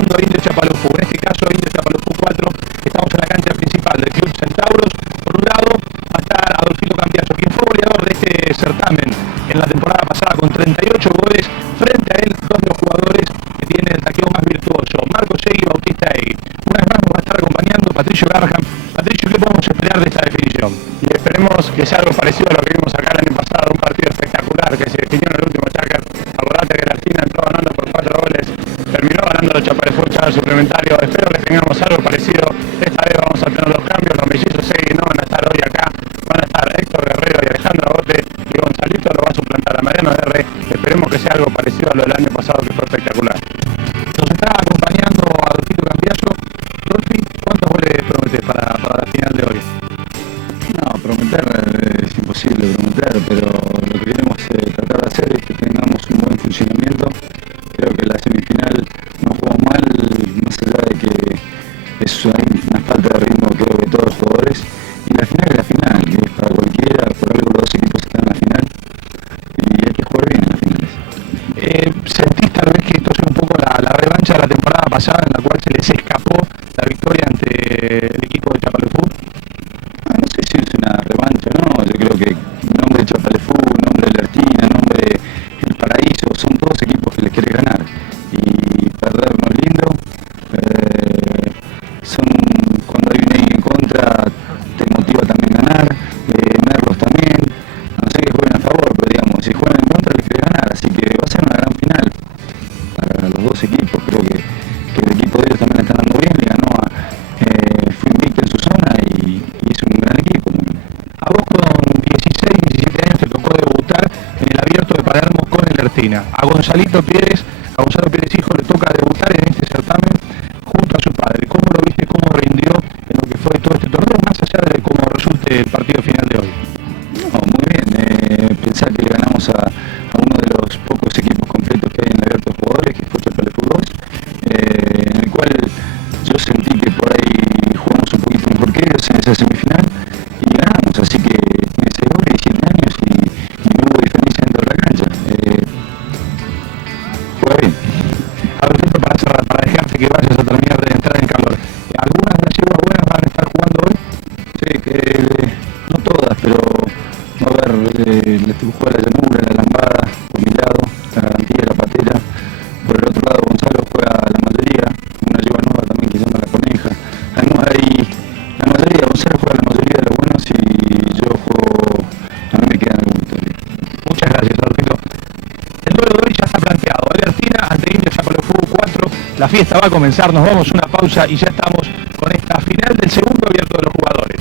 enfrentando a Indio Chapalopú. En este caso, Indio Chapalopú 4. Estamos en la cancha principal del Club Centauros. Por un lado va a estar Adolfito Cambiaso, quien fue goleador de este certamen en la temporada pasada con 38 goles. Frente a él, dos de los jugadores que tienen el taqueo más virtuoso, Marcos Egui y Bautista Egui. Una vez más nos va a estar acompañando Patricio Garham. Patricio, ¿qué podemos esperar de esta definición? Y esperemos que sea algo parecido a lo que vimos acá el año pasado, un partido espectacular que se definió en el último chácar. Acordate que la Argentina entró ganando por 4 goles, terminó ganando los Chapalefú chácar suplementario. Espero que tengamos algo parecido. Esta vez vamos a tener los cambios, los mellizos Egui no van a estar hoy acá, van a estar Héctor Guerrero y Alejandro Agote, y Gonzalito lo va a suplantar a Mariano R. Esperemos que sea algo parecido a lo del año pasado, que fue espectacular. Nos está acompañando Adolfito Cambiaso. Dolphy, ¿cuántos goles prometés para la final de hoy? No, prometer es imposible prometer, pero lo que queremos tratar de hacer es que tengamos un buen funcionamiento. Creo que la semifinal no jugó mal, más allá de que es una falta de ritmo, creo, de todos los jugadores. Y la final es la final, que es para cualquiera, por algo los dos equipos están en la final y hay que jugar bien en las finales. ¿Sentís tal vez que esto es un poco la revancha de la temporada pasada, en la cual se les escapó la victoria ante el equipo de Chapalefú? No sé si es una revancha, no, yo creo que nombre de Chapalefú, nombre de la Argentina, nombre de El Paraíso, son todos equipos que les quiere ganar y perder no es lindo. Cuando hay un Egui en contra te motiva también ganar, Merlos también, no sé que jueguen a favor, pero digamos, si juegan en contra les quiere ganar, así que va a ser una gran final para los dos equipos. Creo que el equipo de ellos también le está dando bien, le ganó fue invicto en su zona y es un gran equipo también. A vos con 16, 17 años te tocó debutar en el Abierto de Palermo con el Ertina. A Gonzalo Pérez hijo, le toca debutar en este certamen junto a su padre. ¿Cómo lo viste? ¿Cómo rindió en lo que fue todo este torneo, más allá de cómo resulte el partido final de hoy? No, muy bien. Pensar que le ganamos a uno de los pocos equipos completos que hay en el Abierto de Jugadores, que fue Chapalefú 2, en el cual yo sentí que por ahí jugamos un poquito mejor que ellos en esa semifinal y ganamos, así que tiene 6 goles, 17 años y no hubo diferencia dentro de la cancha. Juega bien. Alberto, para cerrar, para dejarte que vayas a terminar de entrar en calor, ¿algunas de las yeguas buenas van a estar jugando hoy? Sí, no todas, pero va a haber la juega la llanura, la lambada, por mi lado, la garantía, la patera. Por el otro lado, Gonzalo juega la mayoría, una yegua nueva también que se llama la coneja. La mayoría, Gonzalo juega la mayoría de los buenos y yo juego, a mí me quedan algunos todavía. Muchas gracias, Adolfito. El duelo de hoy ya está planteado. Alertina ante Indio Chapalefú 4. La fiesta va a comenzar, nos vamos a una pausa y ya estamos con esta final del segundo Abierto de los Jugadores.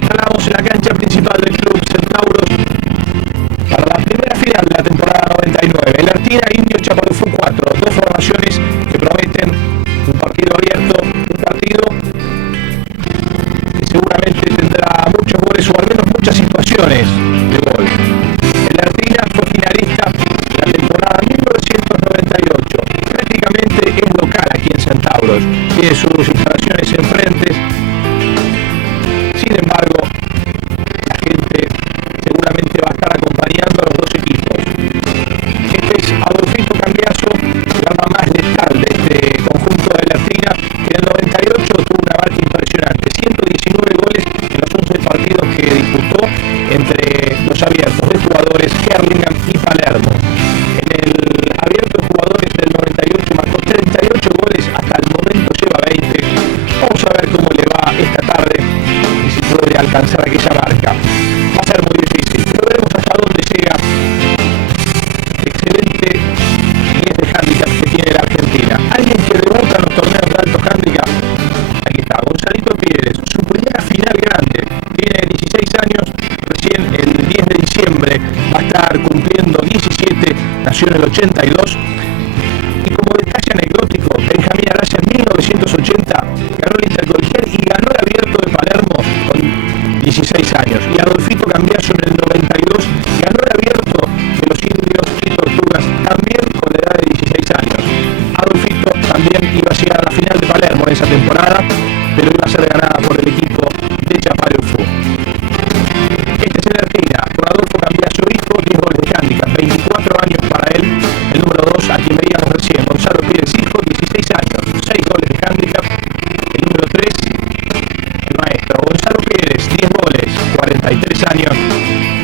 Instalamos en la cancha principal del Club Centauros para la primera final de la temporada 99. El Artina Indio Chapalefú 4, dos formaciones que prometen un partido abierto, un partido que seguramente tendrá muchos goles o al menos muchas situaciones de gol. El Artina fue finalista de la temporada 1998, prácticamente es local aquí en Centauros, tiene sus instalaciones enfrente. Sin embargo, la gente seguramente va a estar acompañando a los dos equipos. Este es Adolfito Cambiaso, el arma más letal de este conjunto de la Artina, que en el 98 tuvo una marca impresionante, 119 goles en los 11 partidos que disputó entre los abiertos de jugadores Hurlingham y Palermo. En el abierto de jugadores del 98 marcó 38 goles, hasta el momento lleva 20. Vamos a ver cómo le va esta tarde y si puede alcanzar aquella marca. Va a ser muy difícil, pero veremos hasta dónde llega. Excelente 10 de handicap que tiene la Argentina. Alguien que debuta en los torneos de alto handicap. Aquí está, Gonzalo Pérez, su primera final grande. Tiene 16 años, recién el 10 de diciembre va a estar cumpliendo 17, nació en el 82. Y como detalle anecdótico, Benjamín Araya en 1980 ganó el Intercolegial y ganó el Abierto de Palermo con 16 años. Y Adolfito Cambiaso en el 92 ganó el Abierto de los Indios y por el equipo de Chapalufú. Este es el Argentina, con Adolfo Cambiaso hijo, 10 goles de handicap, 24 años para él. El número 2, a quien veíamos recién, Gonzalo Pérez hijo, 16 años, 6 goles de handicap. El número 3, el maestro Gonzalo Pérez, 10 goles, 43 años.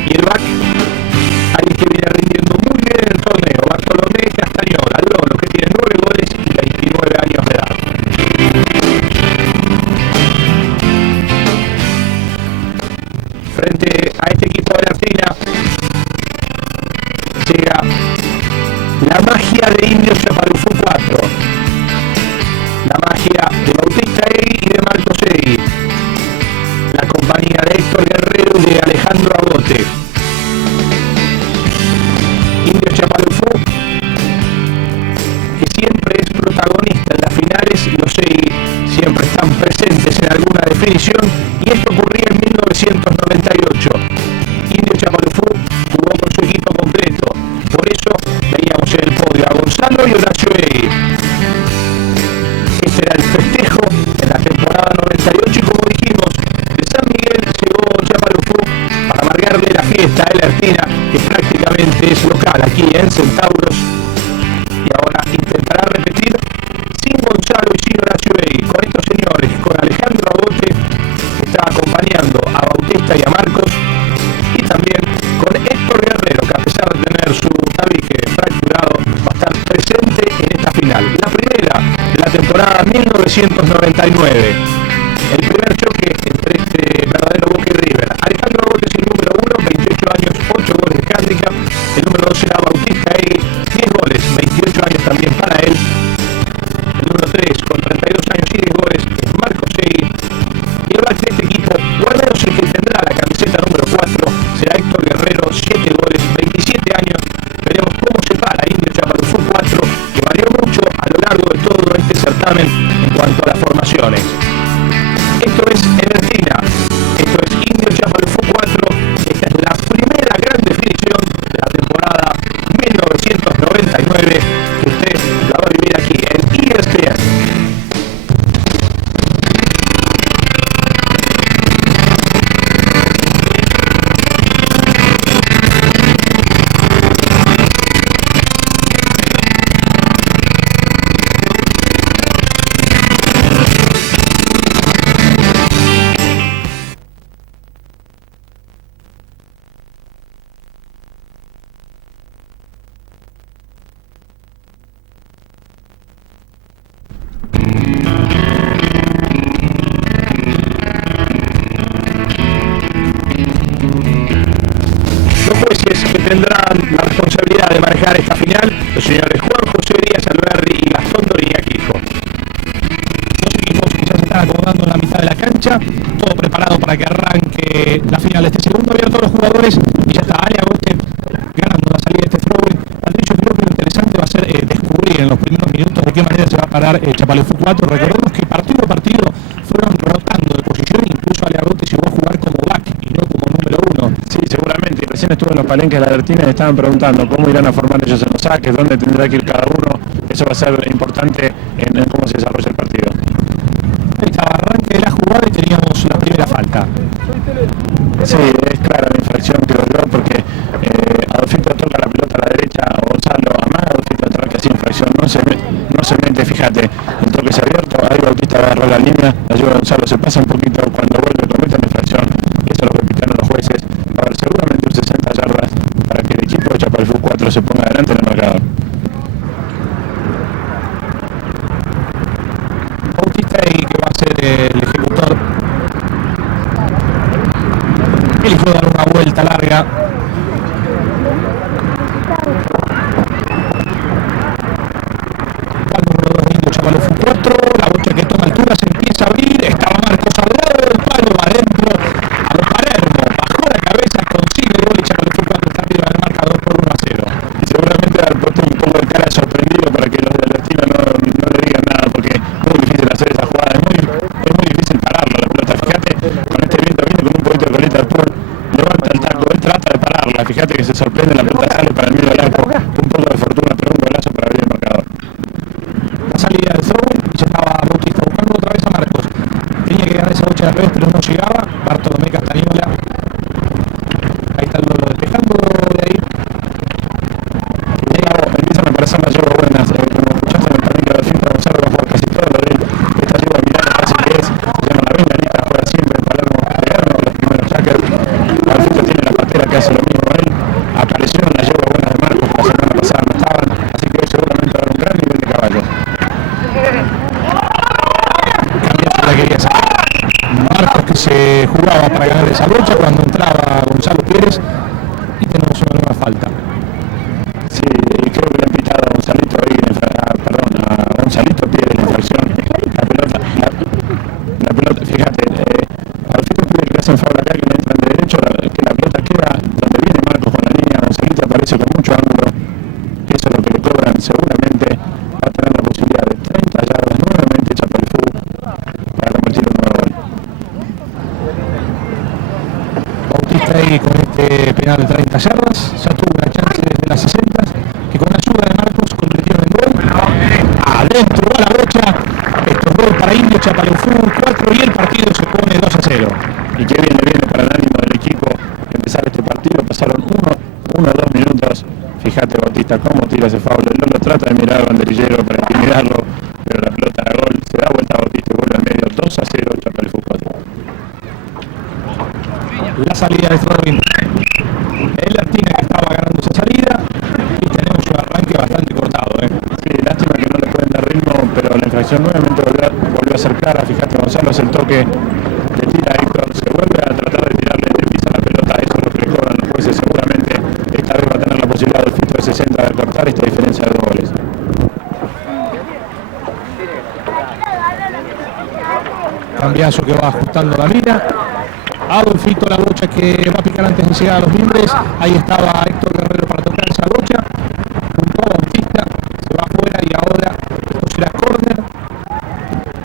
Y el back, ahí que viene rindiendo muy bien en el torneo, Bartolomé Castañola, Lolo, que tiene 9 goles y 29 años de edad. Frente a este equipo de la Argentina llega la magia de Indios Chapalufú 4, la magia de Bautista Egui y de Marcos Egui, la compañía de Héctor Guerrero y de Alejandro Agote. Indios Chapalufú, que siempre es protagonista en las finales, y los Egui siempre están presentes en alguna definición, y esto ocurría en 1998. Indios Chapalufú jugó con su equipo completo, por eso veíamos en el podio a Gonzalo y Horacio Egui. Este era el festejo en la temporada 98 y, como dijimos, de San Miguel llegó Chapalufú para amargarle la fiesta a la Argentina, que prácticamente es local aquí en Centauros, y ahora intentará repetir sin Gonzalo y sin Horacio Egui, con estos señores, con Alejandro Agote, que está acompañando a Bautista y a Marcos, y también con Héctor Guerrero, que a pesar de tener su tabique fracturado, va a estar presente en esta final, la primera de la temporada 1999. El primer choque entre este verdadero Boca y River. Alejandro Agote es el número 1, 28 años, 8 goles de handicap. El número 2 será Bautista Egui, 10 goles, 28 años también para él. El número 3, con 32 años y 10 goles, es Marcos Egui. Y el back de este equipo, o al menos el que tendrá la camiseta número 4, será Héctor Guerrero, 7 goles, 27 años. Veremos cómo se para Indio Chapalufú 4, que varió mucho a lo largo de todo este certamen en cuanto a las formaciones. Esto es Energía, esto es Indio Chapalufú 4, esta es la primera gran definición de la temporada 1999, que usted la va a vivir aquí en ESPN. Que tendrán la responsabilidad de manejar esta final, los señores Juan José Díaz Alberdi y Gastón Doria Quijo. Los equipos que ya se están acomodando en la mitad de la cancha, todo preparado para que arranque la final de este segundo abierto a los jugadores, y ya está Ale Agote ganando la salida de este throwing. Patricio, creo que lo interesante va a ser descubrir en los primeros minutos de qué manera se va a parar Chapalufú 4. Recordemos que partido a partido fueron rotando de posición, incluso Ale Agote llegó a jugar como back y no como número 1. Sí, seguramente. Recién estuve en los palenques de la Argentina y estaban preguntando cómo irán a formar ellos en los saques, dónde tendrá que ir cada uno. Eso va a ser importante en cómo se desarrolla el partido. Ahí estaba, arranque de la jugada y teníamos la primera falta. Sí, es clara la infracción, creo yo, porque Adolfito toca la pelota a la derecha, Gonzalo amaga, Adolfito atrás que hace infracción, no se mete, fíjate, el toque es abierto, ahí Bautista agarró la línea, la ayuda Gonzalo, se pasa un poquito, cuando vuelve comete la infracción, y eso es lo que pitaron los jueces. Va a haber seguramente un 60 yardas para que el equipo de Chapalufú 4 se ponga adelante en el marcador. Bautista Egui, que va a ser el ejecutor, eligió dar una vuelta larga. Al número 2 Indio Chapalufú 4, la bocha que toma altura se empieza a abrir, estaba Marcos al borde, el palo va adentro, a lo Palermo, bajó la cabeza, consigue el gol y Chapalufú 4 está arriba del marcador por 1-0. Y seguramente haber puesto un poco de cara sorprendido para que los de la Argentina no le digan nada, porque es muy difícil hacer esa jugada, es muy difícil pararla la pelota. Fíjate, con este viento viene con un poquito de coleta al pool, levanta el taco, él trata de pararla, fíjate que se sorprende, la pelota sale para el medio del arco, un poco de fortuna, pero un golazo para abrir el marcador. La salida del throw y ya estaba Bautista buscando otra vez a Marcos. Tenía que ganar esa bocha de vez, pero no llegaba. Bartolomé Castañola. Ahí está el Lolo despejando de ahí. Empiezan a aparecer las yeguas buenas. Como escuchaste en el camino de Finta Gonzalo, va a jugar casi todo lo de él. Esta yegua de Milano casi que es, se llama la Venganita, juega siempre Palermo de Erno, los primeros jackers. Alfito tiene la patera que hace lo mismo con él. Aparecieron las yeguas buenas de Marcos que la semana pasada no estaban, así que hoy seguramente va a dar un gran nivel de caballos. La quería sacar. Marcos que se jugaba para ganar esa lucha cuando entraba Gonzalo Pérez y tenemos una nueva falta. Sí, creo que le han pitado a Gonzalito ahí, a Gonzalito pide la infracción. La pelota, fíjate, Alfito pide que hacen favor acá, que no entran de derecho, que la pelota queda donde viene Marcos con la línea. Gonzalito aparece con mucho ángulo, y eso es lo que le cobran. Seguramente va a tener la posibilidad de 30 yardas nuevamente Chapalfú para convertir un nuevo gol. Bautista ahí con este penal de 30 yardas, ya tuvo una chance desde las 60 que con ayuda de Marcos convirtió en gol. Adentro va la brocha, esto es gol para Indio, Chapalfú 4 y el partido se pone 2-0. Y qué bien le viene para el ánimo del equipo empezar este partido. Pasaron 1 o 2 minutos. Fíjate Bautista cómo tira ese foul. No lo trata de mirar al banderillero para intimidarlo, pero la pelota era gol. Se da vuelta a Bautista y vuelve al medio. 2-0 Chapalfú 4. La salida de Throwing. El Artina que estaba ganando esa salida y tenemos un arranque bastante cortado. Sí, lástima que no le pueden dar ritmo, pero la infracción nuevamente volvió a acercar. Fíjate Gonzalo hace el toque, le tira a Héctor, se vuelve a tratar de tirarle, le pisa la pelota. Eso es lo que le cobran los jueces. Seguramente esta vez va a tener la posibilidad del Fito de 60 de cortar esta diferencia de 2 goles. Cambiazo que va ajustando la mira. Adolfito, la brocha que va a picar antes de llegar a los miembros. Ahí estaba Héctor Guerrero para tocar esa brocha. Junto a Bautista, se va afuera y ahora esto será córner.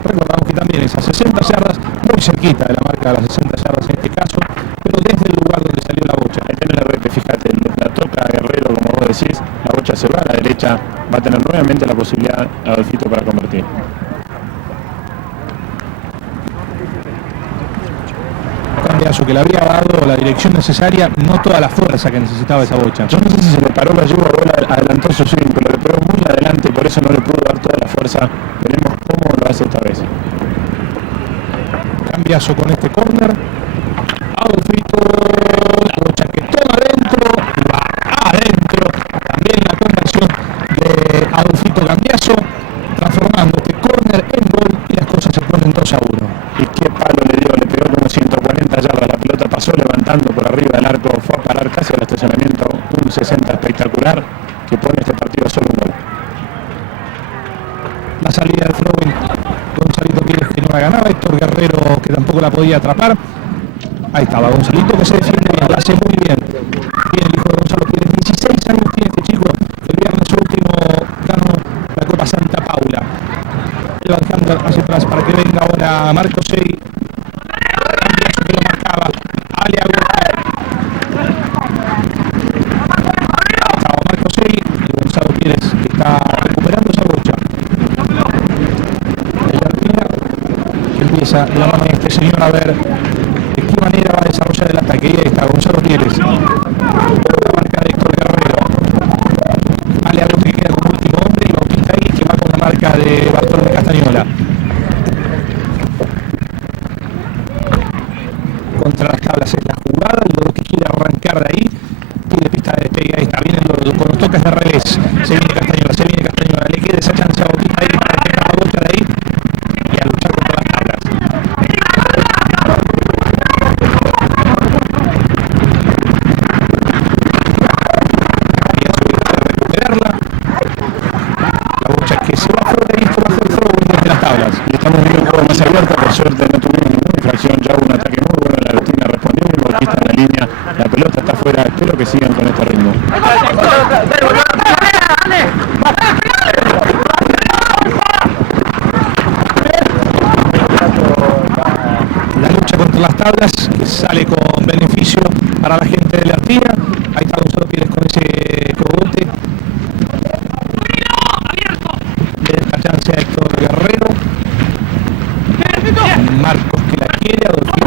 Recordamos que también es a 60 yardas, muy cerquita de la marca de las 60 yardas en este caso, pero desde el lugar donde salió la bocha. Ahí tenés la rete, fíjate, la toca Guerrero, como vos decís, la bocha se va a la derecha, va a tener nuevamente la posibilidad Adolfito para convertir. Cambiazo que le había dado la dirección necesaria, no toda la fuerza que necesitaba esa bocha. Yo no sé si se le paró la yegua o adelantó su swing, pero le pegó muy adelante, por eso no le pudo dar toda la fuerza. Veremos cómo lo hace esta vez. Cambiazo con este córner. Adolfito, la brocha que toma adentro, va adentro. También la conversión de Adolfito Cambiazo, transformando este córner en gol y las cosas se ponen 2-1. Y qué palo le dio, le pegó como 140 yardas, la pelota pasó levantando por arriba del arco, fue a parar casi al estacionamiento, un 60 espectacular que pone este partido solo un gol. La salida del throwing, Gonzalito Pérez que no la ganaba, Héctor Guerrero que tampoco la podía atrapar. Ahí estaba Gonzalito que se defiende bien, la hace muy bien. Bien el hijo de Gonzalo Pérez, 16 años tiene este chico, el viernes último ganó la Copa Santa Paula. El Alcántara hacia atrás para que venga ahora Marco Sei. Cambiazo que lo marcaba, Ale Agüera. Estaba Marco Sei y Gonzalo Pérez que está recuperando esa brocha. El Artina que empieza de la mano de este señor a ver de qué manera va a desarrollar el ataque. Y ahí está Gonzalo Pérez por la marca de Héctor Guerrero. Ale Agüera que queda como último hombre y Bautista ahí que va con la marca de Bartolomé Castañola. Contra las tablas es la jugada, el Loro que quiere arrancar de ahí, pide pista de despegue, ahí está, viene el Loro, con los toques de revés, se viene Castañola, le queda esa chance a Bautista ahí para pegar la bocha de ahí y a luchar contra las tablas. Quería subir para recuperarla, la bocha que se va fuera y esto bajo el throw desde las tablas. Y estamos viendo un juego más abierto, por suerte no tuvimos ninguna infracción, ya hubo un ataque muy bueno, la Artina respondió, el Bautista en la línea, la pelota está afuera, espero que sigan con este ritmo. La lucha contra las tablas que sale con beneficio para la gente de la Artina. Ahí está Gonzalo Pérez con ese cogote. Le da chance a Héctor Guerrero. Marcos que la quiere, Adolfito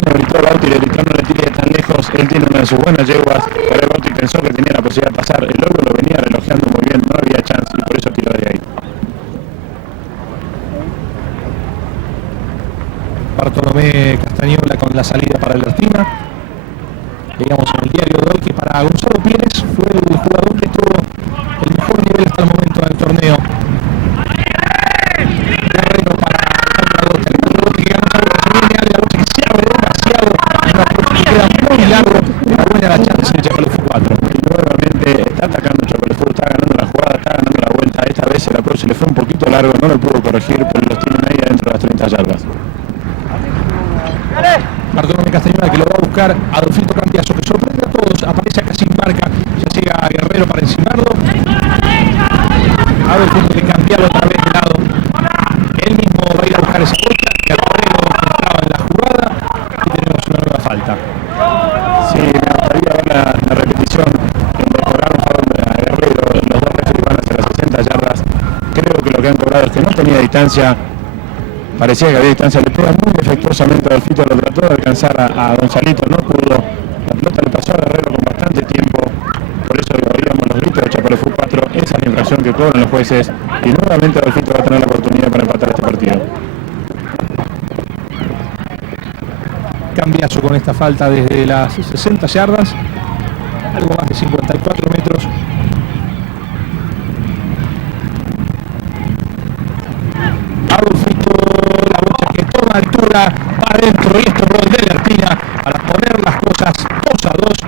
mismo gritó Bauti, le gritó no le tire tan lejos, él tiene una de sus buenas yeguas, por ahí Bauti pensó que tenía la posibilidad de pasar, el loco lo venía relojeando muy bien, no había chance y por eso tiró de ahí. Bartolomé Castañola con la salida para el Ertina. Veíamos en el diario de hoy que para Gonzalo Pérez fue el jugador que tuvo el mejor nivel hasta el momento del torneo. Guerrero para Aldarote, que ganó se viene Aldarote que se abre demasiado, una oportunidad muy largo, pero buena la chance de Chapalufú 4. Y nuevamente está atacando Chapalufú, está ganando la jugada, está ganando la vuelta, esta vez el approach le fue un poquito largo, no lo pudo corregir, pero los tienen ahí adentro de las 30 yardas. Bartolomé Castañola que lo va a buscar Adolfito Cambiaso, que sorprende a todos, aparece acá sin marca, ya llega Guerrero para encimarlo. Adolfito que cambiarlo otra vez de lado. Él mismo va a ir a buscar esa bocha, Guerrero estaba en la jugada y tenemos una nueva falta. Sí, me gustaría ver la repetición, donde cobraron a Guerrero, los dos referees van hacia las 60 yardas. Creo que lo que han cobrado es que no tenía distancia. Parecía que había distancia, le pega muy defectuosamente a Adolfito, lo trató de alcanzar a Gonzalito, no pudo. La pelota le pasó a Guerrero con bastante tiempo, por eso oíamos los gritos de Chapalufú 4, esa es la infracción que cobran los jueces y nuevamente Adolfito va a tener la oportunidad para empatar este partido. Cambiaso con esta falta desde las 60 yardas, algo más de 54 metros. Adolfito, la bocha que toma altura, va adentro y esto es de Ertina para poner las cosas 2-2,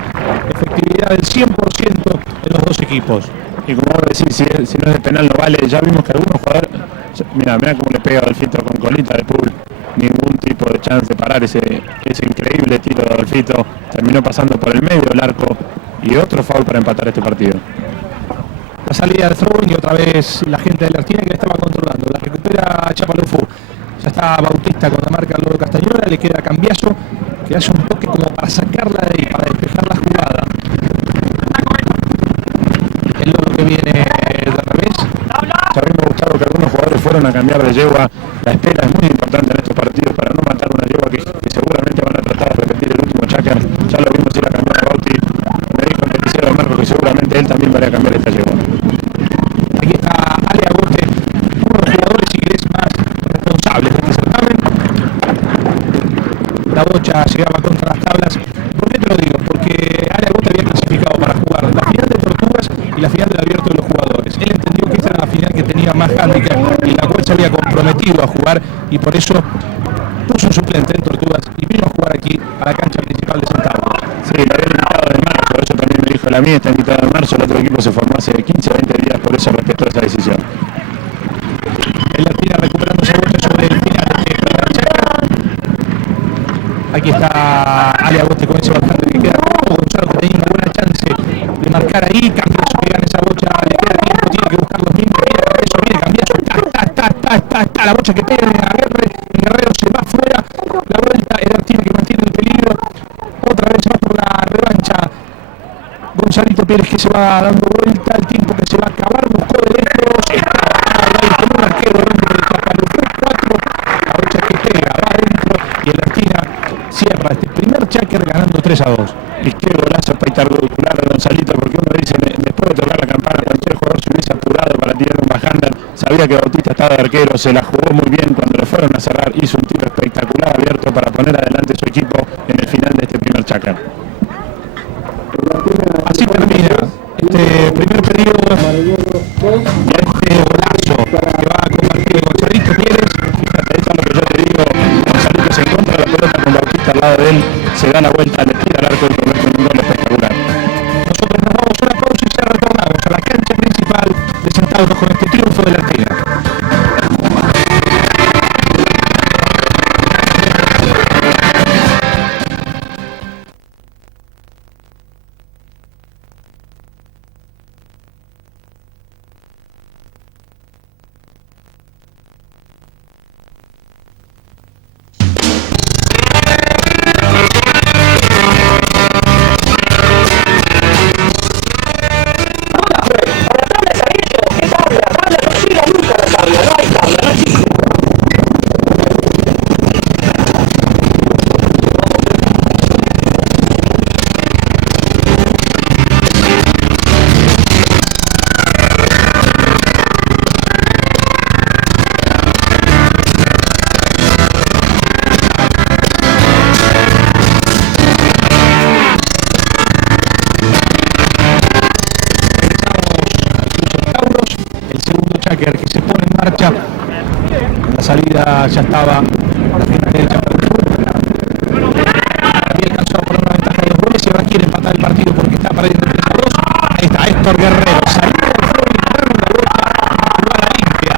efectividad del 100% de los dos equipos. Y como vos decís, si no es de penal no vale, ya vimos que algunos jugadores, mira cómo le pega a Adolfito con colita de pool, ningún tipo de chance de parar ese increíble tiro de Adolfito, terminó pasando por el medio del arco y otro foul para empatar este partido. La salida del throw y otra vez la gente de la Ertina que la estaba controlando, la recupera Chapalufú. Ya está Bautista con la marca al lado de Castañola, le queda Cambiaso, que hace un toque como para sacarla de ahí, para despejar la jugada. El lobo que viene de revés. Ya me gustado que algunos jugadores fueron a cambiar de yegua. La espera es muy importante en estos partidos para no matar una yegua que seguramente van a tratar de repetir el último Chacar. Ya lo vimos ir a cambiar a Bauti. Me dijo el noticiero de Marco que seguramente él también va a cambiar esta yegua. Aquí está Ale Agote, uno de los jugadores, si querés, más responsables de este certamen. La bocha llegaba contra las tablas. ¿Por qué te lo digo? Porque Ale Agote había clasificado para jugar la final de Tortugas y la final del Abierto de los Jugadores. Él entendió que esta era la final que tenía más handicap y la cual se había comprometido a jugar y por eso puso un suplente en Tortugas y vino a jugar aquí a la cancha principal de Centauro. Sí, lo había invitado de marzo, eso también me dijo la mía, está invitada en marzo, el otro equipo se formó hace 15 o 20 días, por eso respetó esa decisión. El Ertina recuperando esa bocha sobre el final de la Chaca. Aquí está Ale Agote con ese bastante que queda poco. Gonzalo que tenía una buena chance de marcar ahí. Cambiaso que gana esa bocha, le queda tiempo, tiene que buscar los mismos. Eso viene Cambiaso, está la bocha que pega en Guerrero se va afuera. La vuelta, el Ertina que mantiene el peligro. Otra vez va por la revancha. Gonzalito Pérez que se va dando vuelta, el tiempo que se va a acabar, buscó de lejos, con un arquero dentro del Chapalufú 4, la bocha que pega, va adentro y el Ertina cierra este primer Chacar ganando 3-2. Y qué golazo espectacular de Gonzalito, porque uno dice, después de tocar la campana, cualquier jugador se hubiese apurado para tirar un backhander, sabía que Bautista estaba de arquero, se la jugó muy bien, cuando lo fueron a cerrar hizo un tiro espectacular abierto para poner adelante su equipo en el final de este primer Chacar. Así termina este primer periodo y este golazo que va a compartir Gonzalito Pérez. Fíjate, eso es lo que yo te digo, Gonzalito se encuentra la pelota con Bautista al lado de él, se da la vuelta, le tira al arco y convierte en un gol espectacular. Nosotros nos vamos a una pausa y ya retornamos a la cancha principal de Centauro con este triunfo de la Ertina. marcha. La salida ya estaba la gente del Chapadefú. Y alcanzó a poner una ventaja de 2 goles y ahora quiere empatar el partido porque está perdiendo 3-2. Ahí está Héctor Guerrero, salida del juego y ganando la vuelta, jugada limpia.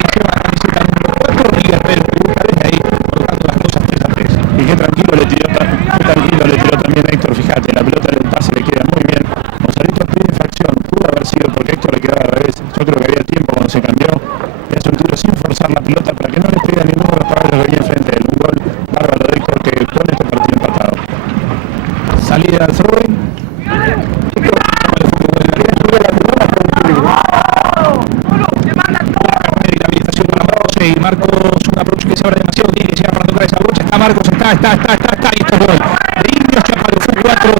Que lleva la camiseta número 4 y Guerrero que busca desde ahí colocando las cosas 3-3. Y qué tranquilo le tiró también Héctor, fíjate, la pelota del pase le queda muy bien. Gonzalito pide infracción, pudo haber sido porque Héctor le quedaba al revés. Yo creo que había tiempo cuando se cambió y hace un tiro sin forzar la pelota para que no le pida ninguno de los caballos que venía enfrente de él. Un gol bárbaro de Héctor que pone este partido empatado. Salida del throw-in. Y Marcos, un approach que se abre demasiado, tiene que llegar para tocar esa brocha. Está Marcos, está, y esto es gol. De Indios Chapadefú 4,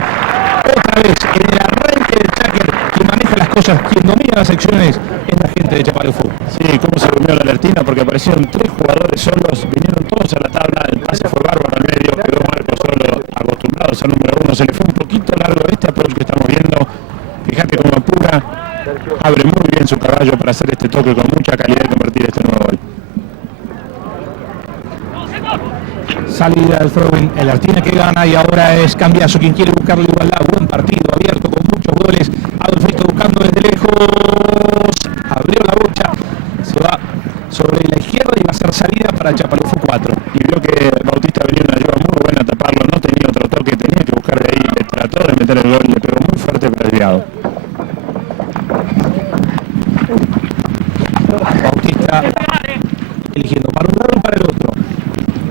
otra vez en el arranque del Cháquer, quien maneja las cosas, quien domina las secciones es la gente de Chapadefú. Sí, cómo se durmió la Alertina porque aparecieron 3 jugadores solos, vinieron todos a la tabla, el pase fue bárbaro al medio, quedó Marcos solo, acostumbrados al número 1, se le fue un poquito largo este approach que estamos viendo. Fíjate cómo apura, abre muy bien su caballo para hacer este toque con mucha calidad y convertir este nuevo gol. Salida del throw-in, el Artina que gana y ahora es Cambiaso quien quiere buscarle igualdad. Buen partido abierto con muchos goles. Adolfito buscando desde lejos, abrió la brocha, se va sobre la izquierda y va a ser salida para Chapadefú 4. Y vio que Bautista venía una ayuda muy buena a taparlo, no tenía otro toque, tenía que buscar de ahí, le trató de meter el gol, le pegó muy fuerte pero desviado. Bautista eligiendo para un lado y para el otro.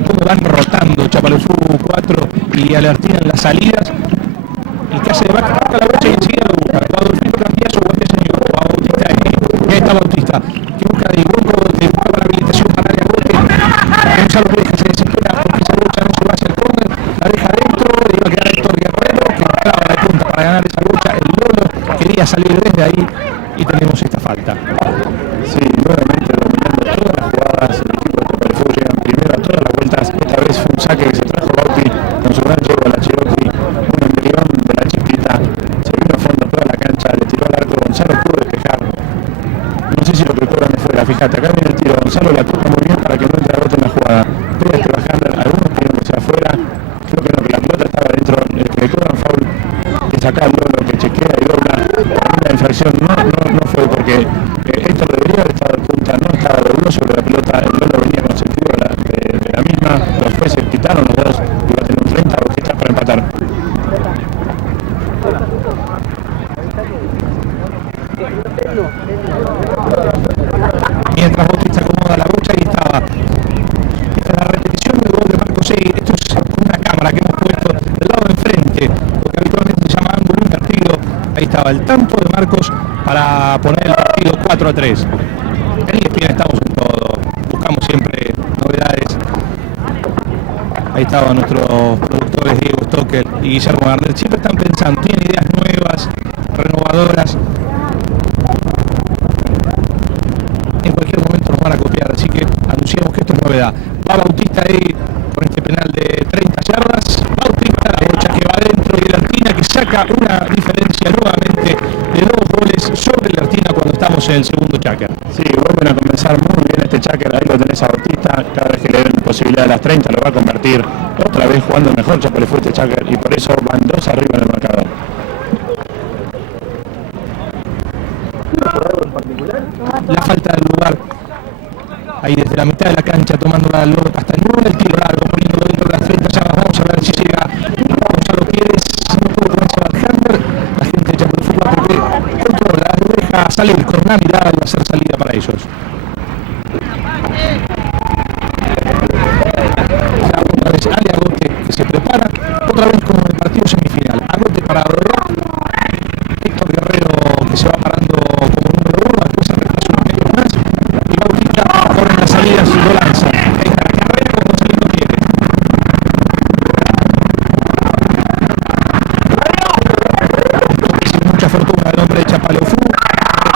Donde van rotando Chapadefú 4 y Alertina en las salidas. El que hace de baja marca la brocha y enseguida lo busca. Adolfito Cambiaso, guardia señor. A Bautista, ahí está Bautista. Que busca de Hueco, que buscaba la habilitación para el golpe. Gonzalo Pueja se desespera porque esa brocha no se va hacia el córner. La deja adentro, le iba a quedar Héctor Guerrero, que entraba de punta para ganar esa brocha. El Lolo quería salir desde ahí y tenemos esta falta. Sí, nuevamente dominando todas las jugadas, el equipo de Chapadefú llegan primero a todas las vueltas. Esta vez fue un saque que se trajo Bauti con su gran llego a la Cherokee, un embrión de la chiquita, se vino a fondo toda la cancha, le tiró al arco, Gonzalo pudo despejar. No sé si lo que cobran de fuera, fíjate, acá viene el tiro, Gonzalo la toca muy bien para que no entre a bote en la jugada. Pega este bajando, algunos piden que sea afuera, creo que no, que la pelota estaba dentro, el que le cobran foul, que saca el Lolo, que chequea y dobla, la infracción no fue porque esto debería haber estado de punta, no estaba doblado sobre la pelota, el Lolo venía consecutivo de la misma, los jueces quitaron los dos, iba a tener un 30 o que está para empatar. Mientras Bautista acomoda la brocha, ahí estaba. Esta es la repetición del gol de Marcos Segui. Esto es con una cámara que hemos puesto del lado de enfrente, lo que habitualmente se llama ángulo invertido. Ahí estaba el tanto de Marcos para poner el partido 4-3. En ESPN estamos en todo, buscamos siempre novedades. Ahí estaban nuestros productores Diego Stoker y Guillermo Gardel. Siempre están pensando, tienen ideas nuevas, renovadoras. En cualquier momento nos van a copiar, así que anunciamos que esto es novedad. Va Bautista ahí con este penal de 30 yardas. Bautista, la brocha que va adentro y el Artina que saca una diferencia nuevamente de 2 goles sobre el Artina cuando estamos en el segundo Cháquer. Sí, vuelven a comenzar muy bien este Cháquer, ahí lo tenés a Bautista, cada vez que le den posibilidad de las 30 lo va a convertir, otra vez jugando mejor Chapadefú este Cháquer y por eso van 2 arriba en el marcador. La falta del lugar ahí desde la mitad de la cancha tomándola al Lolo Castañón, el tiro largo poniéndolo dentro de las 30 yardas. Vamos a ver si llega Gonzalo Pérez, no pudo con ese Valhander. La gente de Chapadefú que controla, lo deja salir con una mirada y va a ser salida para ellos. Ya otra vez Ale Agote que se prepara, otra vez como en el partido semifinal. Agote para Aurora, Héctor Guerrero que se va parando como número 1, después se retrasa unos metros más y Bautista corre en las salidas y lo lanza. Ahí está la carrera como Gonzalito quiere. Sin mucha fortuna el hombre de Chapadefú,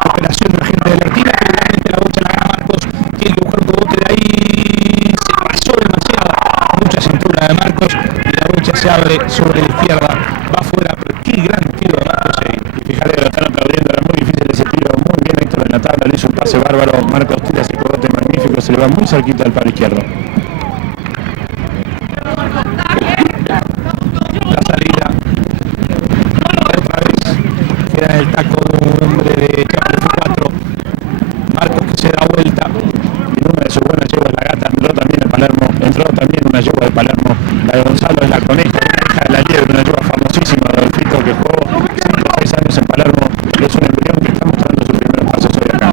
recuperación de la gente de la Artina, que realmente la bocha la gana Marcos, tiene que buscar un bote de ahí, se pasó demasiado, mucha cintura de Marcos y la bocha se abre sobre la izquierda, va afuera, pero qué gran tiro de Marcos ahí. Y fíjate que lo están aplaudiendo, era muy difícil ese tiro, muy bien Héctor en la tabla, le hizo un pase bárbaro, Marcos tira ese codazo magnífico, se le va muy cerquita al palo izquierdo. La salida. Otra vez queda en el taco de un hombre de Chapecoense 4. Marcos que se da vuelta. Y una de sus buenas yeguas, la gata, entró también el Palermo, entró también una yegua de Palermo, la de Gonzalo es la coneja, una hija de la liebre, una yegua famosísima de Adolfito que jugó 5 o 6 años en Palermo, y es un embrión que está mostrando sus primeros pasos hoy acá.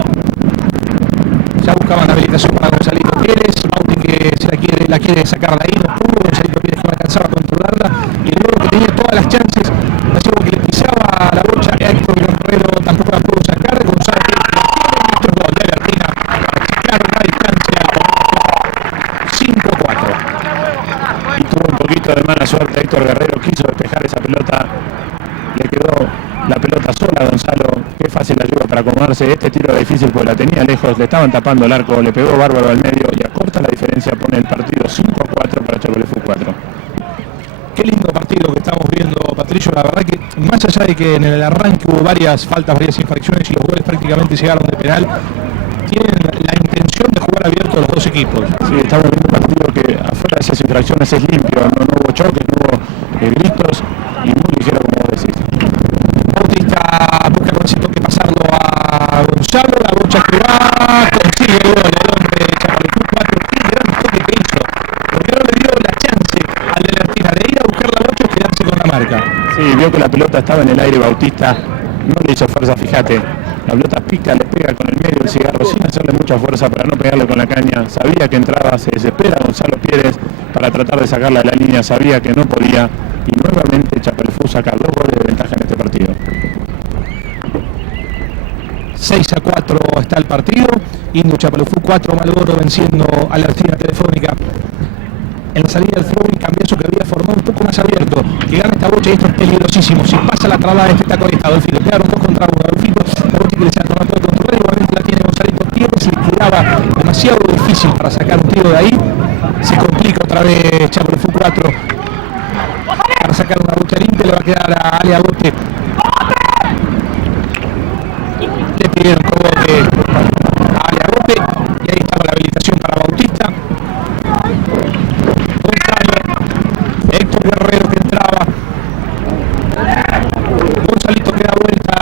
Ya buscaban la habilitación para Gonzalito Pérez, Bauti que se la quiere sacar de ahí, no pudo, Gonzalito Pérez que no alcanzaba a controlarla, y el nuevo que tenía todas las chances, la yegua que le pisaba la bocha a Héctor Guerrero tampoco la pudo sacar, Gonzalo que tiene nuestro gol de Argentina para achicar la distancia 5-4. Y tuvo un poquito de mala suerte, Héctor Guerrero quiso despejar esa pelota, le quedó la pelota sola a Gonzalo, qué fácil la ayuda para acomodarse, este tiro era difícil porque la tenía lejos, le estaban tapando el arco, le pegó bárbaro al medio y acorta la diferencia, pone el partido 5-4 para Chapecoense 4. Qué lindo partido que estamos viendo, Patricio, la verdad que más allá de que en el arranque hubo varias faltas, varias infracciones y los goles prácticamente llegaron de penal, tienen la intención de jugar abierto los dos equipos. Sí, estamos viendo un partido que afuera de esas infracciones es limpio, no hubo choques, no hubo gritos y muy ligero como vos decís. Bautista busca Roncito que pasarlo a Gonzalo, la bocha que va, consigue el gol, el hombre de Chapecoense 4, qué gran toque que hizo, porque no le dio la chance al de la Argentina de ir a buscar la bocha y quedarse con la marca. Sí, vio que la pelota estaba en el aire, Bautista no le hizo fuerza, fíjate, la pelota pica, le pega con el medio del cigarro sin hacerle mucha fuerza para no pegarle con la caña, sabía que entraba, se desespera Gonzalo Pérez para tratar de sacarla de la línea, sabía que no podía y nuevamente Chapecoense saca 2 goles de ventaja en este partido. 6-4 está el partido, Indio Chapecoense 4, Malboro venciendo a la Argentina Telefónica. En la salida del throw, Cambiaso que había formado un poco más abierto, que gana esta bocha y esto es peligrosísimo. Si pasa la trabada de este taco ahí está Adolfito, quedaron 2 contra 1, Adolfito, la bocha que le saca, no puede controlar, igualmente la tiene Gonzalito Pérez y quedaba demasiado difícil para sacar un tiro de ahí. Se complica otra vez Chapecoense 4 para sacar una bocha limpia, le va a quedar a Ale Agote. Le pidieron cogote a Ale Agote y ahí estaba la habilitación para Bautista. Héctor Guerrero que entraba, Gonzalito que da vuelta,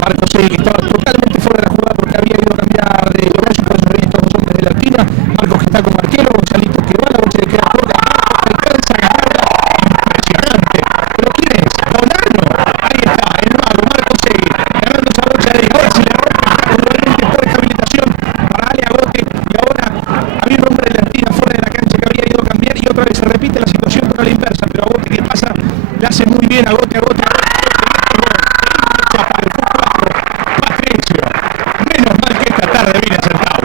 Marcos Segui que estaba totalmente fuera de la jugada porque había ido a cambiar de lugar y por eso ven estos dos hombres de la Argentina. Marcos que está como arquero, Gonzalito que va, la bocha le queda corta, Marcos que alcanza a ganarla, impresionante, pero ¿quién es? Donano, ahí está, el mago, Marcos Segui, ganando esa bocha de ahí, ahora sí le rompe, probablemente por esta habilitación para Ale Agote y ahora había un hombre de la Argentina fuera de la cancha que había ido a cambiar y otra vez se repite la situación pero a la inversa, pero Agote que pasa, le hace muy bien Agote, Patricio, menos mal que esta tarde viene sentado.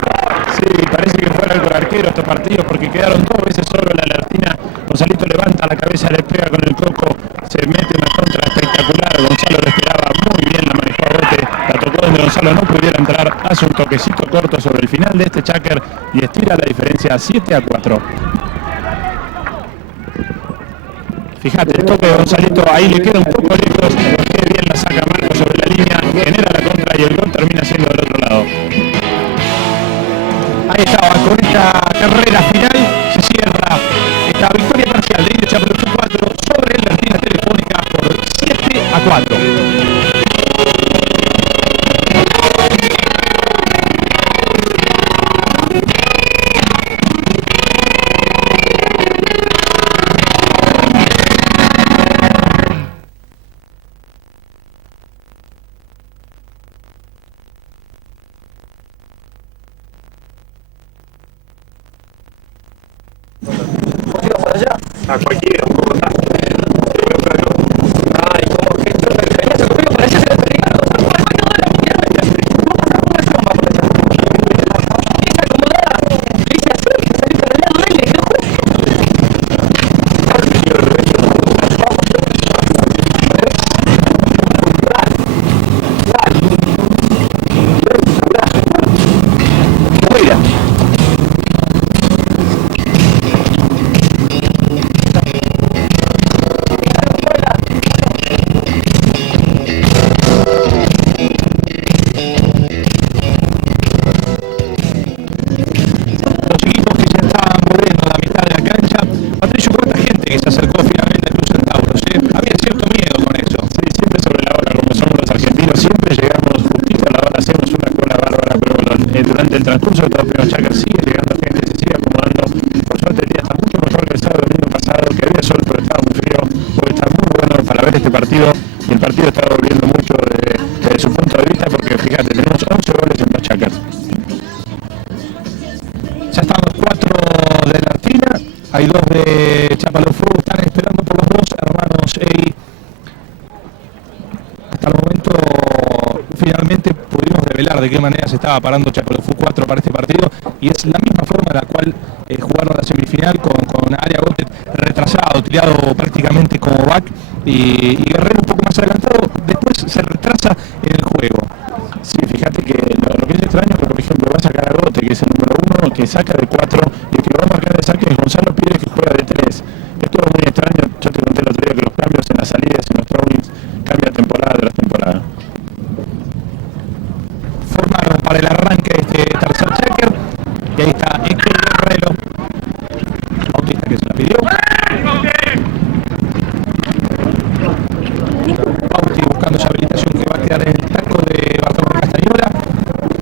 Sí, parece que fuera algo de arquero estos partidos porque quedaron 2 veces solo la Argentina. Gonzalito levanta la cabeza, le pega con el coco, se mete una contra espectacular, Gonzalo lo esperaba muy bien, la manejó Agote, la tocó donde Gonzalo no pudiera entrar, hace un toquecito corto sobre el final de este cháquer y estira la diferencia 7-4. Fíjate, el toque de Gonzalito ahí le queda un poco lejos, qué bien la saca Marcos sobre la línea, genera la contra y el gol termina siendo del otro lado. Ahí estaba, con esta carrera final se cierra esta victoria parcial de Indio Chapecoense 4 sobre la Argentina Telefónica por 7-4. A cualquiera, un poco tarde. Ay, como que esto para allá se lo terminado. que se acercó finalmente al Club Centauros. Había cierto miedo con eso. Sí, siempre sobre la hora, como somos los argentinos, siempre llegamos justito a la hora, hacemos una cola bárbara, pero durante el transcurso de todo el Chacar sigue llegando gente, se sigue acomodando. Por suerte el día está mucho mejor que el sábado domingo pasado, que había sol, pero estaba muy frío. Hoy está muy bueno para ver este partido, y el partido está volviendo mucho desde su punto de vista, porque fíjate, tenemos 11 goles en los Chacars. Ya están los 4 de la Artina, hay 2 de Chapalofú, están esperando por los 2 hermanos Ey. Hasta el momento finalmente pudimos revelar de qué manera se estaba parando Chapalofú 4 para este partido, y es la misma forma en la cual jugaron la semifinal con Aria Gotet retrasado, tirado prácticamente como back, y Guerrero un poco más adelantado, después se retrasa en el juego. Sí, fíjate que lo que es extraño, por ejemplo, va a sacar a Gote, que es el número 1, que saca de 4, y el que lo va a marcar de saque es Gonzalo Pires, que juega de 3. Es todo muy extraño. Yo te conté el otro día que los cambios en las salidas, en los throwings, cambian temporada tras temporada. Formaron para el arranque de este tercer checker, y ahí está Héctor Guerrero, Bautista, que se la pidió. Bauti buscando esa habilitación que va a quedar en el taco de Bartolomé Castañola.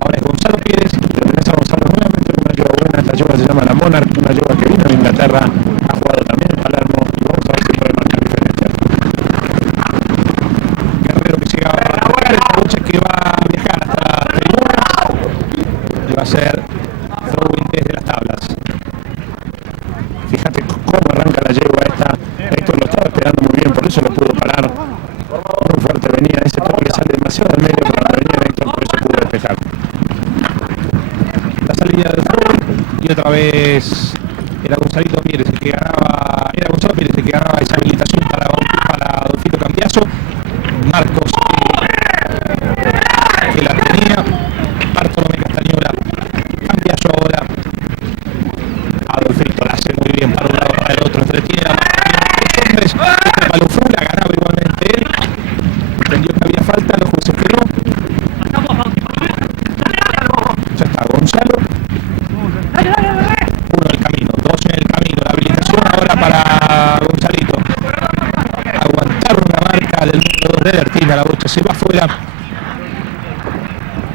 Ahora es Gonzalo Pires. Tenés a Gonzalo nuevamente una yegua buena. Esta yegua se llama la Monarch, una yegua que vino de Inglaterra, ha jugado también en Palermo, y vamos a ver si puede marcar diferencia. Guerrero que llega a tocar el coche, que va a viajar hasta las tribunas y va a ser throwing desde las tablas. Fíjate cómo arranca la yegua esta. Esto lo estaba esperando muy bien, por eso lo pudo parar. Muy fuerte venía, ese toque le sale demasiado al medio para la venida de Héctor, por eso pudo despejar. La salida del throwing, y otra vez era Gonzalito Pires el que ganaba, era Gonzalo Pires el que ganaba esa habilitación para Adolfito Cambiaso. Marcos que la tenía, Bartolomé Castañola, Cambiaso ahora. Adolfito la hace muy bien para un lado, para el otro, entretiene a los hombres. Malufú la ganaba igualmente él, entendió que había falta, los jueces que no. Ya está Gonzalo, 1 en el camino, 2 en el camino, la habilitación ahora para Gonzalito. Aguantar una marca del número 2 de Lertina, la bocha se va afuera,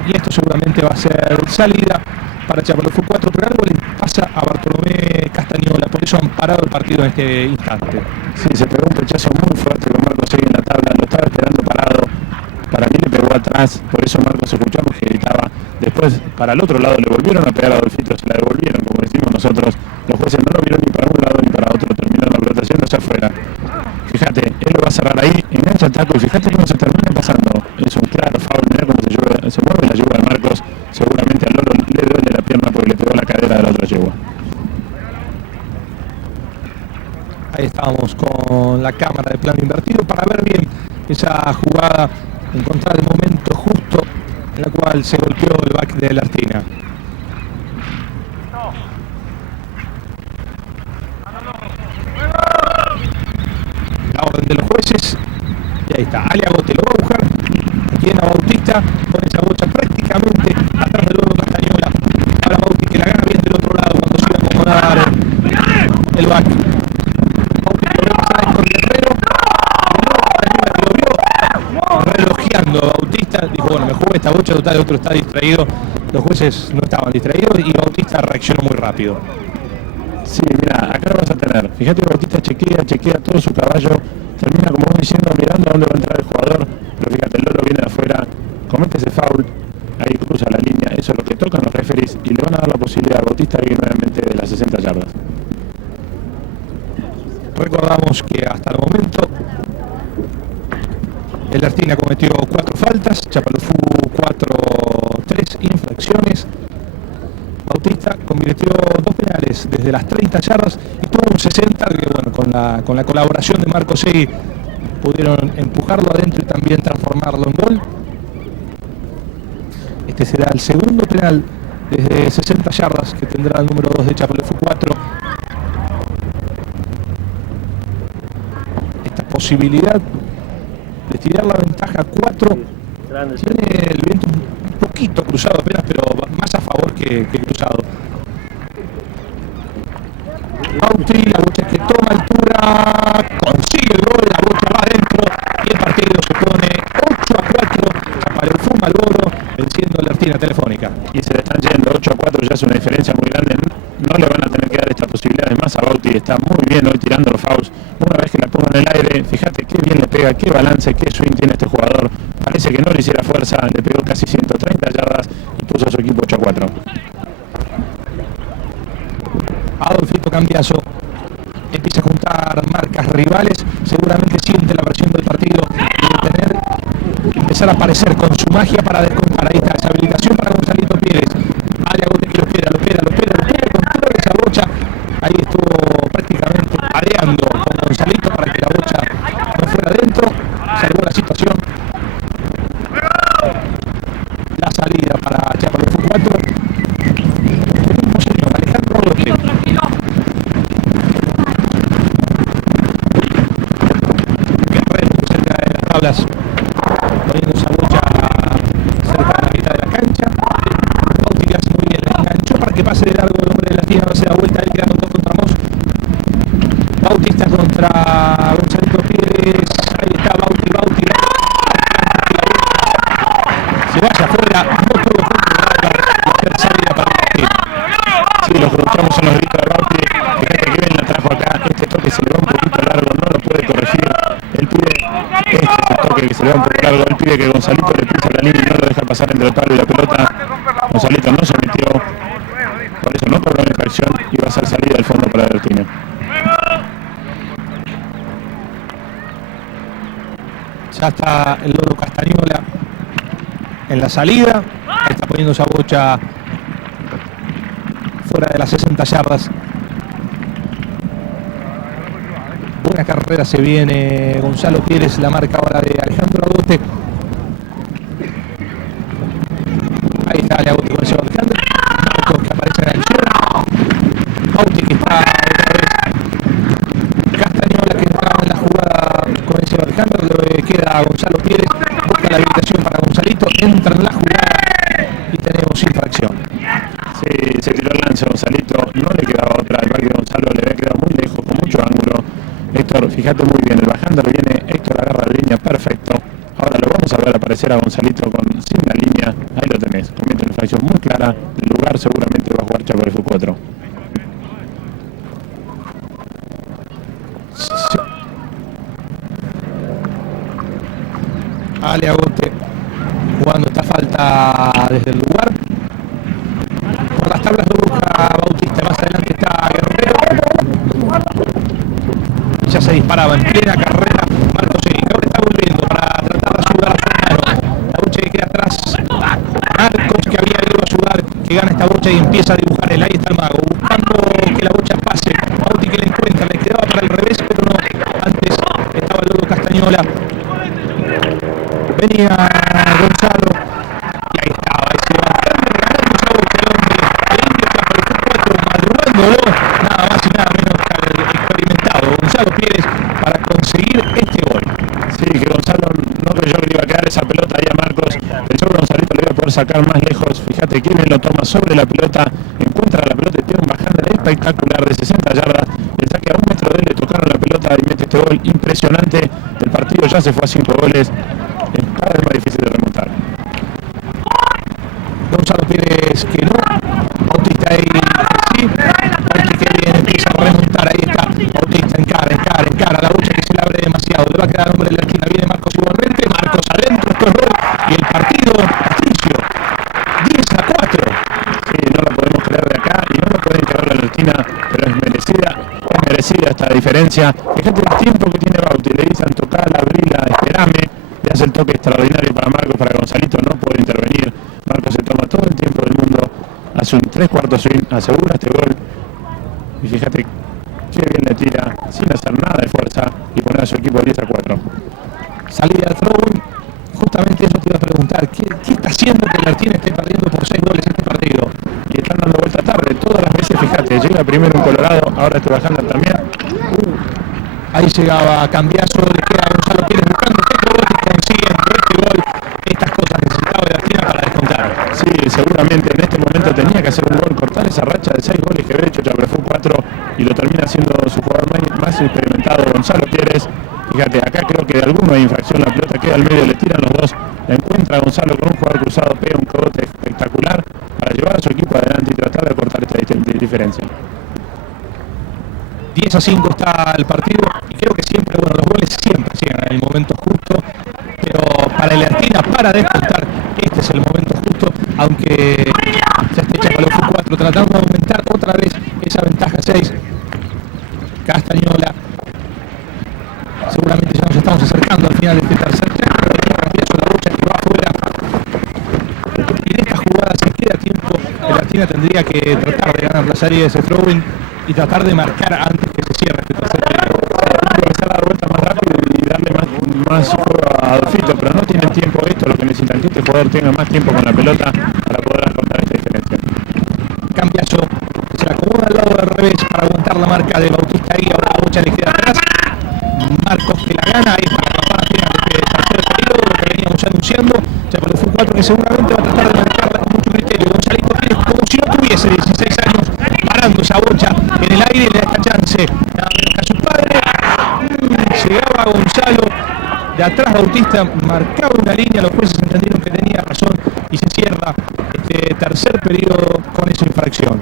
y esto seguramente va a ser salida para Chapalofú 4, pero algo le pasa a Bartolomé Castañola, por eso han parado el partido en este instante. Sí, se pegó un pechazo muy fuerte con Marcos ahí en la tabla, lo estaba esperando parado, para mí le pegó atrás, por eso Marcos escuchamos que gritaba. Después para el otro lado le volvieron a pegar a Adolfito, se la devolvieron, como decimos nosotros. Los jueces no lo vieron ni para un lado ni para otro, terminaron la pelota yéndose afuera. Fíjate, él lo va a cerrar ahí, engancha el taco, y fíjate cómo se termina pasando. Es un claro foul, mirá cómo se mueve la yegua de Marcos. Seguramente a Lolo le duele la pierna porque le pegó la cadera de la otra yegua. Ahí estábamos con la cámara de plano invertido para ver bien esa jugada, encontrar el momento justo en la cual se golpeó el back de la Artina. La orden de los jueces, y ahí está, Alia Gote lo va a buscar, tiene a Bautista con esa bocha prácticamente atrás del huevo Castañola. Ahora Bauti que la gana bien del otro lado cuando se iba a acomodar el back. Bauti que lo repasa con Guerrero, que lo vio relojeando a Bautista, dijo bueno, me juego esta bocha, total, el otro está distraído. Los jueces no estaban distraídos y Bautista reaccionó muy rápido. Sí, mira, acá lo vas a tener. Fíjate que Bautista chequea todo su caballo, termina como diciendo, mirando a dónde va a entrar el jugador, pero fíjate, el Loro viene de afuera, comete ese foul, ahí cruza la línea, eso es lo que tocan los referees, y le van a dar la posibilidad a Bautista de ir nuevamente de las 60 yardas. Recordamos que hasta el momento el Artina cometió 4 faltas, Chapalofú 3 infracciones. Bautista convirtió 2 penales desde las 30 yardas y tuvo un 60 que bueno, con la colaboración de Marcos Segui pudieron empujarlo adentro y también transformarlo en gol. Este será el segundo penal desde 60 yardas que tendrá el número 2 de Chapalofú 4. Esta posibilidad de tirar la ventaja a 4 tiene el viento un poquito cruzado apenas, pero más a favor que cruzado. Bauti, la bocha que toma altura. ahora consigue el gol, la bocha va adentro y el partido se pone 8-4 para el Fuma Malboro, venciendo la Argentina Telefónica. Y se le están yendo 8-4, ya es una diferencia muy grande. No le van a tener que dar estas posibilidades más a Bauti, está muy bien hoy tirando los fouls. Una vez que la pongo en el aire, fíjate qué bien le pega, qué balance, qué swing tiene este jugador. Parece que no le hiciera fuerza, le pegó casi 130 yardas y puso a su equipo 8-4. Adolfito Cambiaso empieza a juntar marcas rivales, seguramente siente la presión del partido y de tener que empezar a aparecer con su magia para descontar. Ahí está esa habilitación para Gonzalito Pérez. Aliagote que lo espera, controla esa bocha. Ahí estuvo prácticamente areando con Gonzalito para que la bocha no fuera adentro. Salvó la situación. La salida para Chaparro 4. Alejandro López. Guerrero cerca de las tablas, poniendo esa bocha cerca de la mitad de la cancha. Bauti que hace muy bien, la enganchó para que pase de largo el hombre de la tierra, no se da vuelta, él queda con 2 contra Moss. Bautista contra Gonzalito Pérez, ahí está Bauti. Se vaya afuera, no pudo hacer salida para Bauti. Sí, lo que buscamos son los gritos de Bauti. Fíjate que bien la trajo acá, este toque se le va un poquito largo, no lo puede corregir. Él pide este toque que se le va un poco largo, él pide que Gonzalito le pise la línea y no lo deja pasar entre el palo y la pelota. Gonzalito no se metió, por eso no cobró la infracción y va a ser salida del fondo para Bertino. Ya está el Loro Castañola en la salida, ahí está poniendo esa bocha fuera de las 60 yardas. Buena carrera se viene Gonzalo Pérez, la marca ahora de Alejandro Agote. Ahí está Agote con ese Alejandro. Marcos que aparece en el suelo. Agote que está otra vez. Castañola que entraba en la jugada con ese Alejandro. Le queda a Gonzalo Pérez. Busca la habilitación para Gonzalito. Entra en la jugada y tenemos infracción. Sí, se tiró el lance Gonzalito, no le quedaba otra, el back de Gonzalo le había quedado muy lejos, con mucho ángulo. Héctor, fíjate muy bien, el bajando viene, Héctor agarra la línea, perfecto. Ahora lo vamos a ver aparecer a Gonzalito sin la línea, ahí lo tenés, comete una infracción muy clara, el lugar seguramente va a jugar Chaparro 4. Sí. Ale Agote jugando esta falta desde el lugar. Por las tablas lo busca Bautista, más adelante está Guerrero. Ya se disparaba en plena carrera Marcos Eric. Ahora está volviendo para tratar de ayudar a Fernando. La bocha que queda atrás. Marcos que había ido a ayudar, que gana esta bocha y empieza a dibujar él. Ahí está el mago, buscando que la bocha pase. Bauti que le encuentra, le quedaba para el revés, pero no. Antes estaba el Lodo Castañola. Venía Gonzalo. Y ahí estaba, ahí se nada más y nada menos que el experimentado Gonzalo Pérez para conseguir este gol. Sí, que Gonzalo no creyó que le iba a quedar esa pelota ahí a Marcos, pensó que Gonzalito le iba a poder sacar más lejos. Fíjate que bien lo toma sobre la pelota, encuentra la pelota y tiene un bajada espectacular de 60 yardas. El saque a 1 metro de él, le tocaron la pelota y mete este gol impresionante. El partido ya se fue a 5 goles, es cada vez más difícil de remontar. Gonzalo Pérez que no, Bautista ahí sí, Bautista que bien empieza a remontar, ahí está, Bautista encara, la bocha que se le abre demasiado, le va a quedar hombre de la esquina, viene Marcos igualmente, Marcos adentro, esto es gol, y el partido, Patricio, 10-4. Sí, no lo podemos creer de acá y no lo pueden creer la Argentina, pero es merecida esta diferencia. Fíjate el tiempo que tiene Bauti, le dicen tocala, abrila, esperame, le hace el toque extraordinario para Marcos, para Gonzalito no puede intervenir. Marcos se toma todo el tiempo del mundo, hace un 3/4 swing, asegura este gol y fíjate qué bien le tira sin hacer nada de fuerza y poner a su equipo 10-4. Salida de throw, justamente eso te iba a preguntar, ¿qué está haciendo que el Argentina esté perdiendo por 6 goles este partido? Y están dando vuelta tarde, todas las veces, fíjate, llega primero un Colorado, ahora este bajando también. Ahí llegaba Cambiaso, le queda a Gonzalo Pérez buscando este gol y consiguiendo este gol. Estas cosas necesitaba de Argentina para descontar. Sí, seguramente en este momento tenía que hacer un gol, cortar esa racha de 6 goles que había hecho Chaparro 4 y lo termina siendo su jugador más experimentado. lado Gonzalo Pérez. Fíjate, acá creo que de alguno hay infracción, la pelota queda al medio, le tiran los dos, la encuentra Gonzalo con un jugador cruzado, pega un cogote espectacular para llevar a su equipo adelante y tratar de acortar esta diferencia. 10-5 está el partido y creo que siempre, bueno, los goles siempre llegan en el momento justo, pero para el Argentina, para descontar, este es el momento justo, aunque ya esté Chapalofú 4 tratando de aumentar otra vez esa ventaja 6. Castañola, seguramente ya nos estamos acercando al final de este tercer cheque, la lucha que va afuera, y en esta jugada se queda tiempo. El Argentina tendría que tratar de ganar la serie de ese throw-in y tratar de marcar antes que se cierre este tercer periodo. Empezar a dar vueltas más rápido y darle más juego a Adolfito, pero no tienen tiempo. Esto es lo que necesitan, que este jugador tenga más tiempo con la pelota para poder acortar esta diferencia. Cambiazo, que se la acomoda al lado del revés para aguantar la marca de Bautista y ahora la bocha le queda atrás. Marcos que la gana, ahí está la papada final de tercer periodo, lo que veníamos anunciando. Chapalofú 4 que seguramente va a tratar de marcarla con mucho criterio. Gonzalito Pérez como si no tuviese 16 años, parando esa bocha en el aire, le da esta chance a su padre. Llegaba Gonzalo, de atrás Bautista marcaba una línea, los jueces entendieron que tenía razón y se cierra este tercer periodo con esa infracción.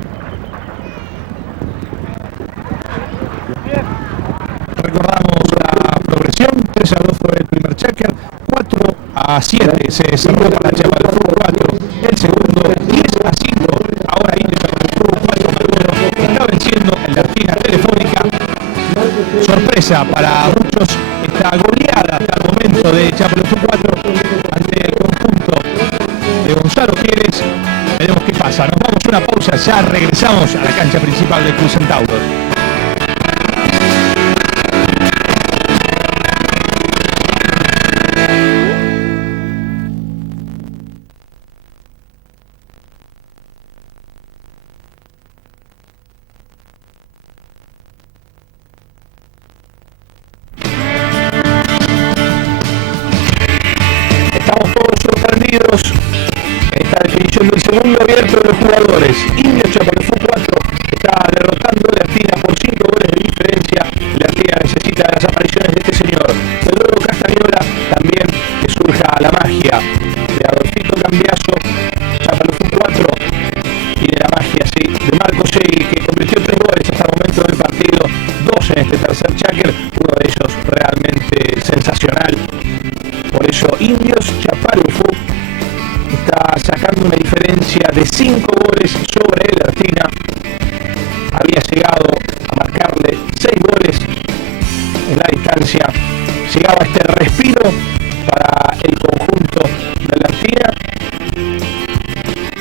Recordamos la progresión, 3-2 fue el primer checker, 4-7 se cerró para Chapalofú 4, el segundo 10-5, ahora Indio Chapalofú 4-1, está venciendo en la Argentina Telefónica. Sorpresa para muchos esta goleada hasta el momento de Chapalofú 4 ante el conjunto de Gonzalo Pérez. Veremos qué pasa, nos vamos a una pausa, ya regresamos a la cancha principal del Club Centauros. Esta definición del segundo abierto de los jugadores. Indio Chapalofú 4 está derrotando a la Argentina por 5 goles de diferencia. La Argentina necesita las apariciones de este señor, de luego Castañola, también que surja la magia de Adolfito Cambiazo. Chapalofú 4 y de la magia, sí, de Marco Segui, que convirtió 3 goles hasta el momento del partido, 2 en este tercer checker, uno de ellos realmente sensacional. Por eso Indios Chapalofú está sacando una diferencia de 5 goles sobre el Argentina. Había llegado a marcarle 6 goles en la distancia. Llegaba este respiro para el conjunto de la Argentina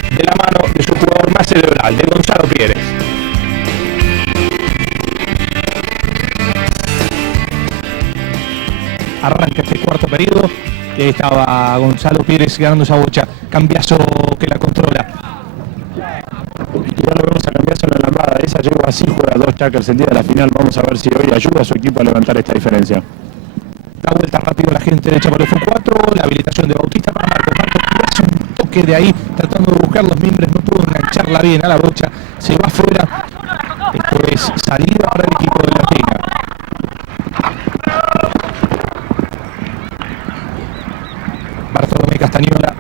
de la mano de su jugador más cerebral, de Gonzalo Pérez. Arranca este cuarto periodo. Y ahí estaba Gonzalo Pérez ganando esa bocha. Cambiazo que la controla. Ya lo vemos a Cambiazo en la lambada. Esa llegó así, juega 2 checkers el día de la final. Vamos a ver si hoy ayuda a su equipo a levantar esta diferencia. Da vuelta rápido la gente de Chapalofú 4. La habilitación de Bautista para Marcos. Marcos que hace un toque de ahí, tratando de buscar los miembros. No pudo engancharla bien a la bocha. Se va afuera. Esto es salida para el equipo de la Argentina. Bartolomé Castañola.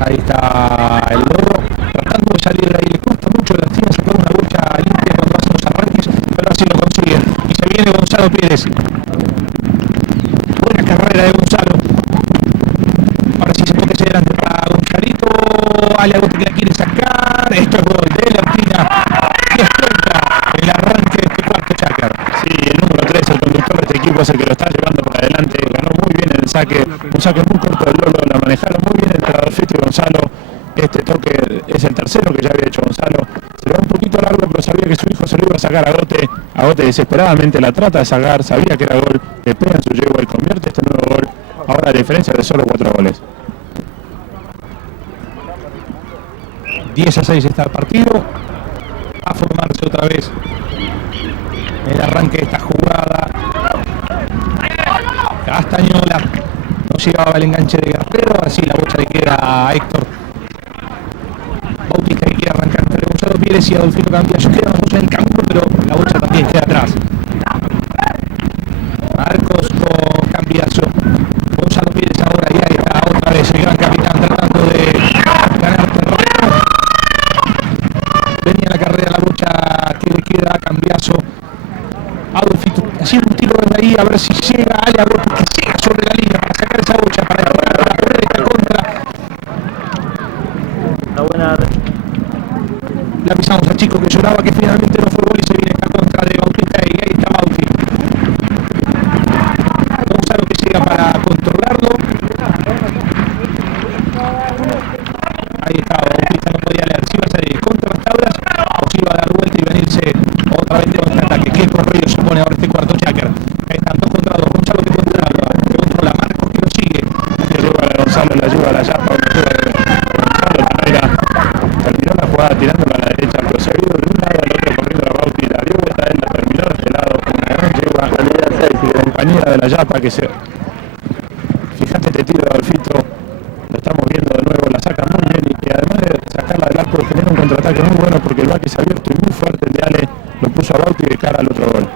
Ahí está el logro, tratando de salir de ahí. Le cuesta mucho a la Argentina sacar una lucha limpia cuando hacen los arranques, pero así lo consiguen. Y se viene Gonzalo Pérez. Buena carrera de Gonzalo. Ahora sí se pone hacia adelante para Gonzalito. Aliagote que la quiere sacar. Esto es gol de la Argentina. Y explota el arranque de este cuarto checker. Sí, el número 3, el conductor de este equipo, es el que lo está llevando para adelante. Ganó muy bien el saque, un saque muy corto del Lolo, la manejaron muy bien entre Adolfito y Gonzalo. Este toque es el tercero que ya había hecho Gonzalo. Se le va un poquito largo, pero sabía que su hijo se lo iba a sacar a Agote. Agote desesperadamente la trata de sacar, sabía que era gol, le pega en su yegua y convierte este nuevo gol. Ahora la diferencia de solo 4 goles. 10-6 está el partido. A formarse otra vez el arranque de esta jugada. Castañola. No llegaba el enganche de Guerrero. Ahora sí la bocha le queda a Héctor Bautista, que quiere arrancar Pérez y Adolfito Cambiaso quedan los dos en el campo, pero la bocha también queda atrás. Marcos con Cambiaso, Gonzalo Pérez ahora, y ahí está otra vez el gran capitán tratando de ganar terreno. Venía la carrera, la bocha que le queda a Cambiaso. Adolfito haciendo un tiro desde ahí a ver si llega Ale Agote, que llega sobre la línea para sacar esa bocha, para poner esta contra. La buena. Le avisamos al chico que lloraba que finalmente no fue gol y se viene esta contra de Bautista, y ahí está Bauti. Gonzalo que llega para controlarlo. Ahí está, Bautista no podía leer si iba a salir contra las tablas o si iba a dar vuelta y venirse otra vez de otro ataque. Qué corrido se pone ahora este cuarto Cháquer. Ahí están 2 contra 2. Gonzalo que controla, Marcos que lo sigue. La ayuda de Gonzalo, la ayuda de la Yapa, Gonzalo Taneira terminó la jugada tirándola a la derecha, pero se vio de un lado al otro corriendo a Bauti, la dio vuelta él, la terminó de este lado con una gran ayuda de compañera de la Yapa que se... Fíjate este tiro de Adolfito, lo estamos viendo de nuevo, la saca muy bien y además de sacarla del arco genera un contraataque muy bueno porque el baque se abierto y muy fuerte el de Ale lo puso a Bauti de cara al otro gol.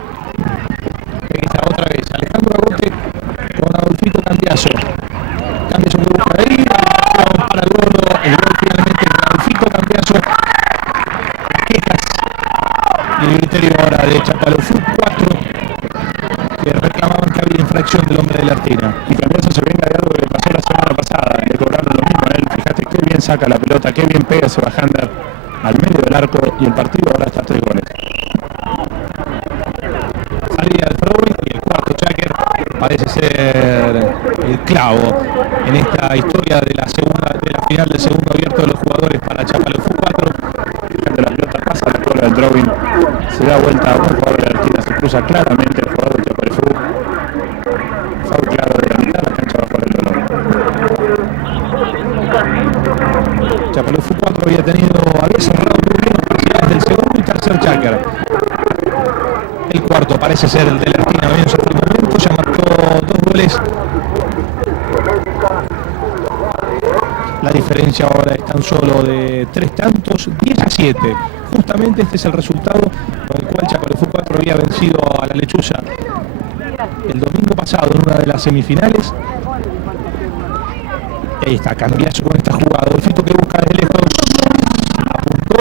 Ahí está otra vez Alejandro Agote con Adolfito Cambiaso. Cambiaso que busca ahí, para el gol finalmente de Adolfito Cambiaso. Las quejas y el criterio ahora de Chapalofut 4 que reclamaban que había infracción del hombre de la Artina. Y Cambiaso se venga de algo que le pasó la semana pasada, le cobraron lo mismo a él. Fíjate qué bien saca la pelota, qué bien pega Sebajander al medio del arco y el partido ahora está a 3 goles. Salida del Throwing y el cuarto Cháquer parece ser el clavo en esta historia de la final del segundo abierto de los jugadores para Chapalofut 4. Fíjate, la pelota pasa a la cola del drawing, se da vuelta a un jugador de la Argentina, se cruza claramente el jugador de Chapalofut. Foul claro de la mitad de la cancha bajo el dolor. Chapalofut 4 había cerrado muy bien los parciales del segundo y tercer Cháquer. El cuarto parece ser el de la Argentina, menos hasta el momento, ya marcó 2 goles. La diferencia ahora es tan solo de 3 tantos, 10-7. Justamente este es el resultado con el cual Chapalofut 4 había vencido a la Lechuza el domingo pasado en una de las semifinales. Y ahí está, Cambiaso con esta jugada. Adolfito que busca desde lejos. Apuntó,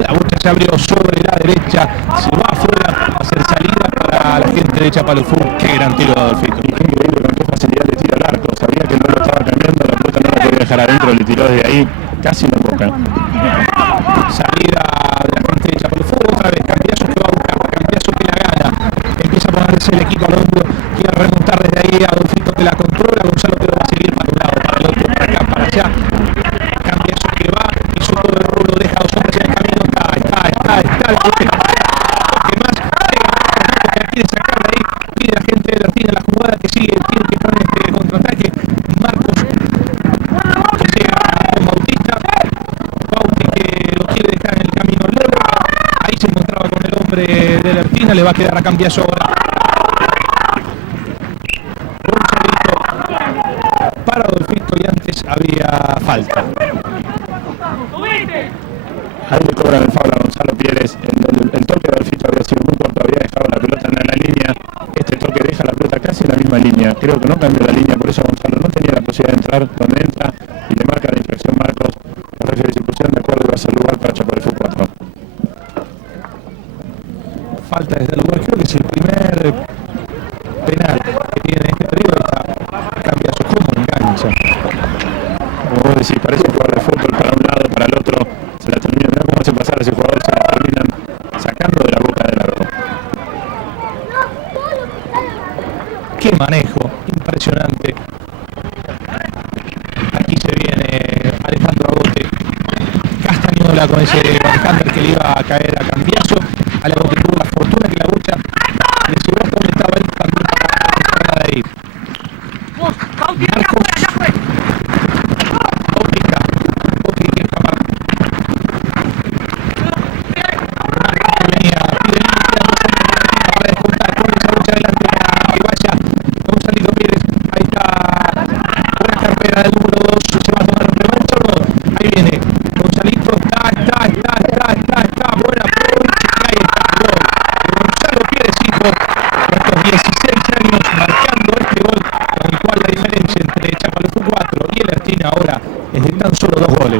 la bocha se abrió sobre la derecha. Se va afuera a hacer salida para la gente de Chapalofut. Qué gran tiro de Adolfito. Y qué increíble con qué facilidad le tira al arco. Sabía que no lo estaba cambiando, la pelota no la podía dejar adentro, le tiró desde ahí, casi lo toca. Salida de la gente de Chapalofut. Otra vez Cambiaso que va a buscar. Cambiaso que la gana. Empieza a ponerse el equipo al hombro. Quiere remontar desde ahí. Adolfito que la controla. Gonzalo que lo va a seguir para un lado, para el otro, para acá, para allá. Cambiaso que va. Hizo todo el rolo. Deja 2 hombres en el camino. Está. El que más que quiere sacar de ahí. Pide la gente de la Argentina la jugada que sigue. Tiene que poner este contraataque. Marcos que llega con Bautista. Bauti que lo quiere dejar en el camino largo. Ahí se encontraba con el hombre de la Argentina. Le va a quedar a Cambiaso ahora. Para Adolfito y antes había falta. Ahí le cobran el foul a Gonzalo Pérez, el toque de Adolfito había sido muy corto, había dejado la pelota en la línea, este toque deja la pelota casi en la misma línea, creo que no cambió la línea, por eso Gonzalo no tenía la posibilidad de entrar, donde entra y le marca la infracción Marcos, los referees se pusieron de acuerdo y va a ser lugar para Chapalofut 4. Falta desde el lugar, creo que es el primer penal que tiene este trío. Está Cambiaso como engancha. Como vos decís, parece un jugador de fútbol para un lado, para el otro, se la termina, mirá cómo hace pasar a ese jugador, se la terminan sacando de la boca del arco. Qué manejo, impresionante. Aquí se viene Alejandro Agote. Castañola con ese Alejandro que le iba a caer a Cambiaso. Agote tuvo la fortuna que la bocha le llevó hasta donde estaba él también para de ahí. Marcos. Bautista. Bautista que escapar. Venía, pide para descontar, pone esa bocha adelante para que vaya Gonzalito Pérez. Ahí está buena carrera del número 2, se va a tomar un revancha o no. Ahí viene Gonzalito, está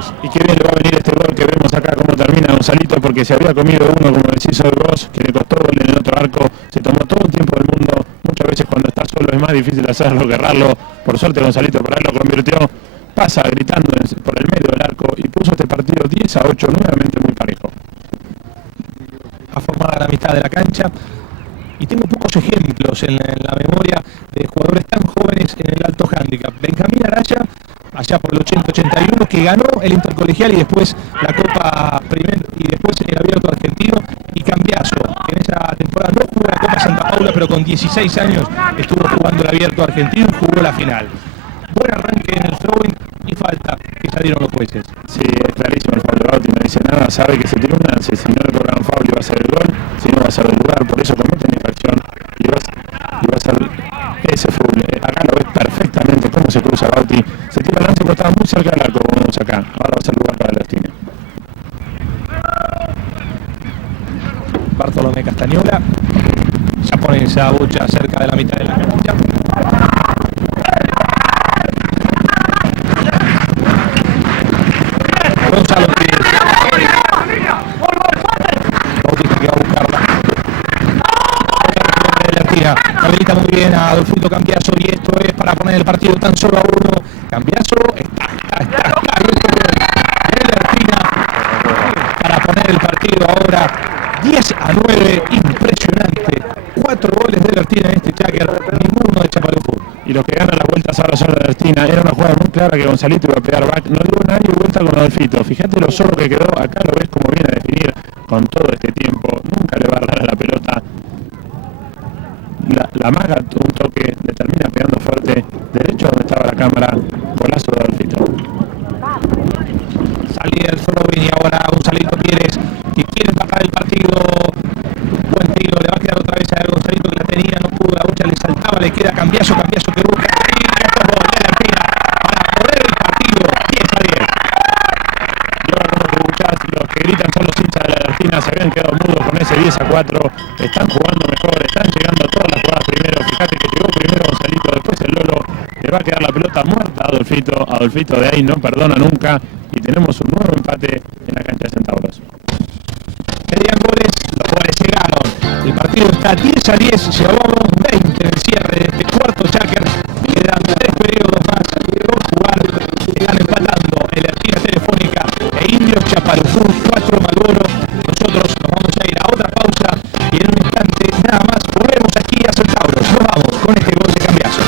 Centauros. Y qué bien le va a venir este gol que vemos acá cómo termina Gonzalito, porque se había comido uno, como decís, de Gross, que le costó gol en el otro arco. Se tomó todo el tiempo del mundo. Muchas veces cuando está solo es más difícil hacerlo que errarlo. Por suerte Gonzalito por ahí lo convirtió. Pasa gritando por el medio del arco y puso este partido 10-8, nuevamente muy parejo. A formar la mitad de la cancha. Y tengo pocos ejemplos en la memoria de jugadores tan jóvenes en el alto handicap. Benjamín Araya, allá por el 80-81, que ganó el intercolegial y después la Copa y después el Abierto Argentino, y Cambiaso, que en esa temporada no jugó la Copa Santa Paula, pero con 16 años estuvo jugando el Abierto Argentino y jugó la final. Buen arranque en el throwing y falta que salieron los jueces. Sí, es clarísimo el foul de Bauti, no dice nada, sabe que se tiene una, si no le cobran un foul y va a ser el gol, si no va a ser del lugar, por eso comete una infracción y va a ser ese foul. Acá lo ves perfectamente cómo se cruza Bauti, se tira el lance porque estaba muy cerca del arco, como vemos acá, ahora va a ser lugar para el destino. Bartolomé Castañola ya pone esa bocha cerca de la mitad de la cancha. Gonzalo Pérez. Bautista que va a buscarla. Habilita muy bien a Adolfito Cambiaso y esto es para poner el partido tan solo a uno. Cambiaso está. Para poner el partido ahora 10-9, impresionante. 4 goles de Bertina en este Jagger, ninguno de Chapalufú. Y los que ganan las vueltas ahora son de Bertina. Era una jugada muy clara que Gonzalito iba a pegar back. No tuvo nadie vuelta con Adolfito. Fíjate lo solo que quedó. Acá lo ves como viene a definir con todo este tiempo. Nunca le va a errar a la pelota. La maga, un toque, le termina pegando fuerte. Derecho donde estaba la cámara. Golazo de Adolfito. Salía el Zorobin y ahora Gonzalito Pérez, que quiere empatar el partido. Buen tiro, le va a quedar otra vez a Gonzalito, que la tenía, no pudo, la bocha le saltaba, le queda Cambiaso que busca para poner el partido 10-10. Y ahora como te escuchás, los que gritan son los hinchas de la Argentina, se habían quedado mudos con ese 10-4, están jugando mejor, están llegando a todas las jugadas primero. Fíjate que llegó primero Gonzalito, después el Lolo, le va a quedar la pelota muerta a Adolfito de ahí no perdona nunca, y tenemos un nuevo empate en la cancha de Centauros. Pedían goles, los goles llegaron. El partido está 10-10, llevamos 20 en el cierre de este cuarto Jagger. Quedan 3 periodos más por jugar. Están empatando el Argentina Telefónica e Indios Chapalufú 4 Malboro. Nosotros nos vamos a ir a otra pausa y en un instante nada más volvemos aquí a Centauros. Nos vamos con este gol de Cambiaso.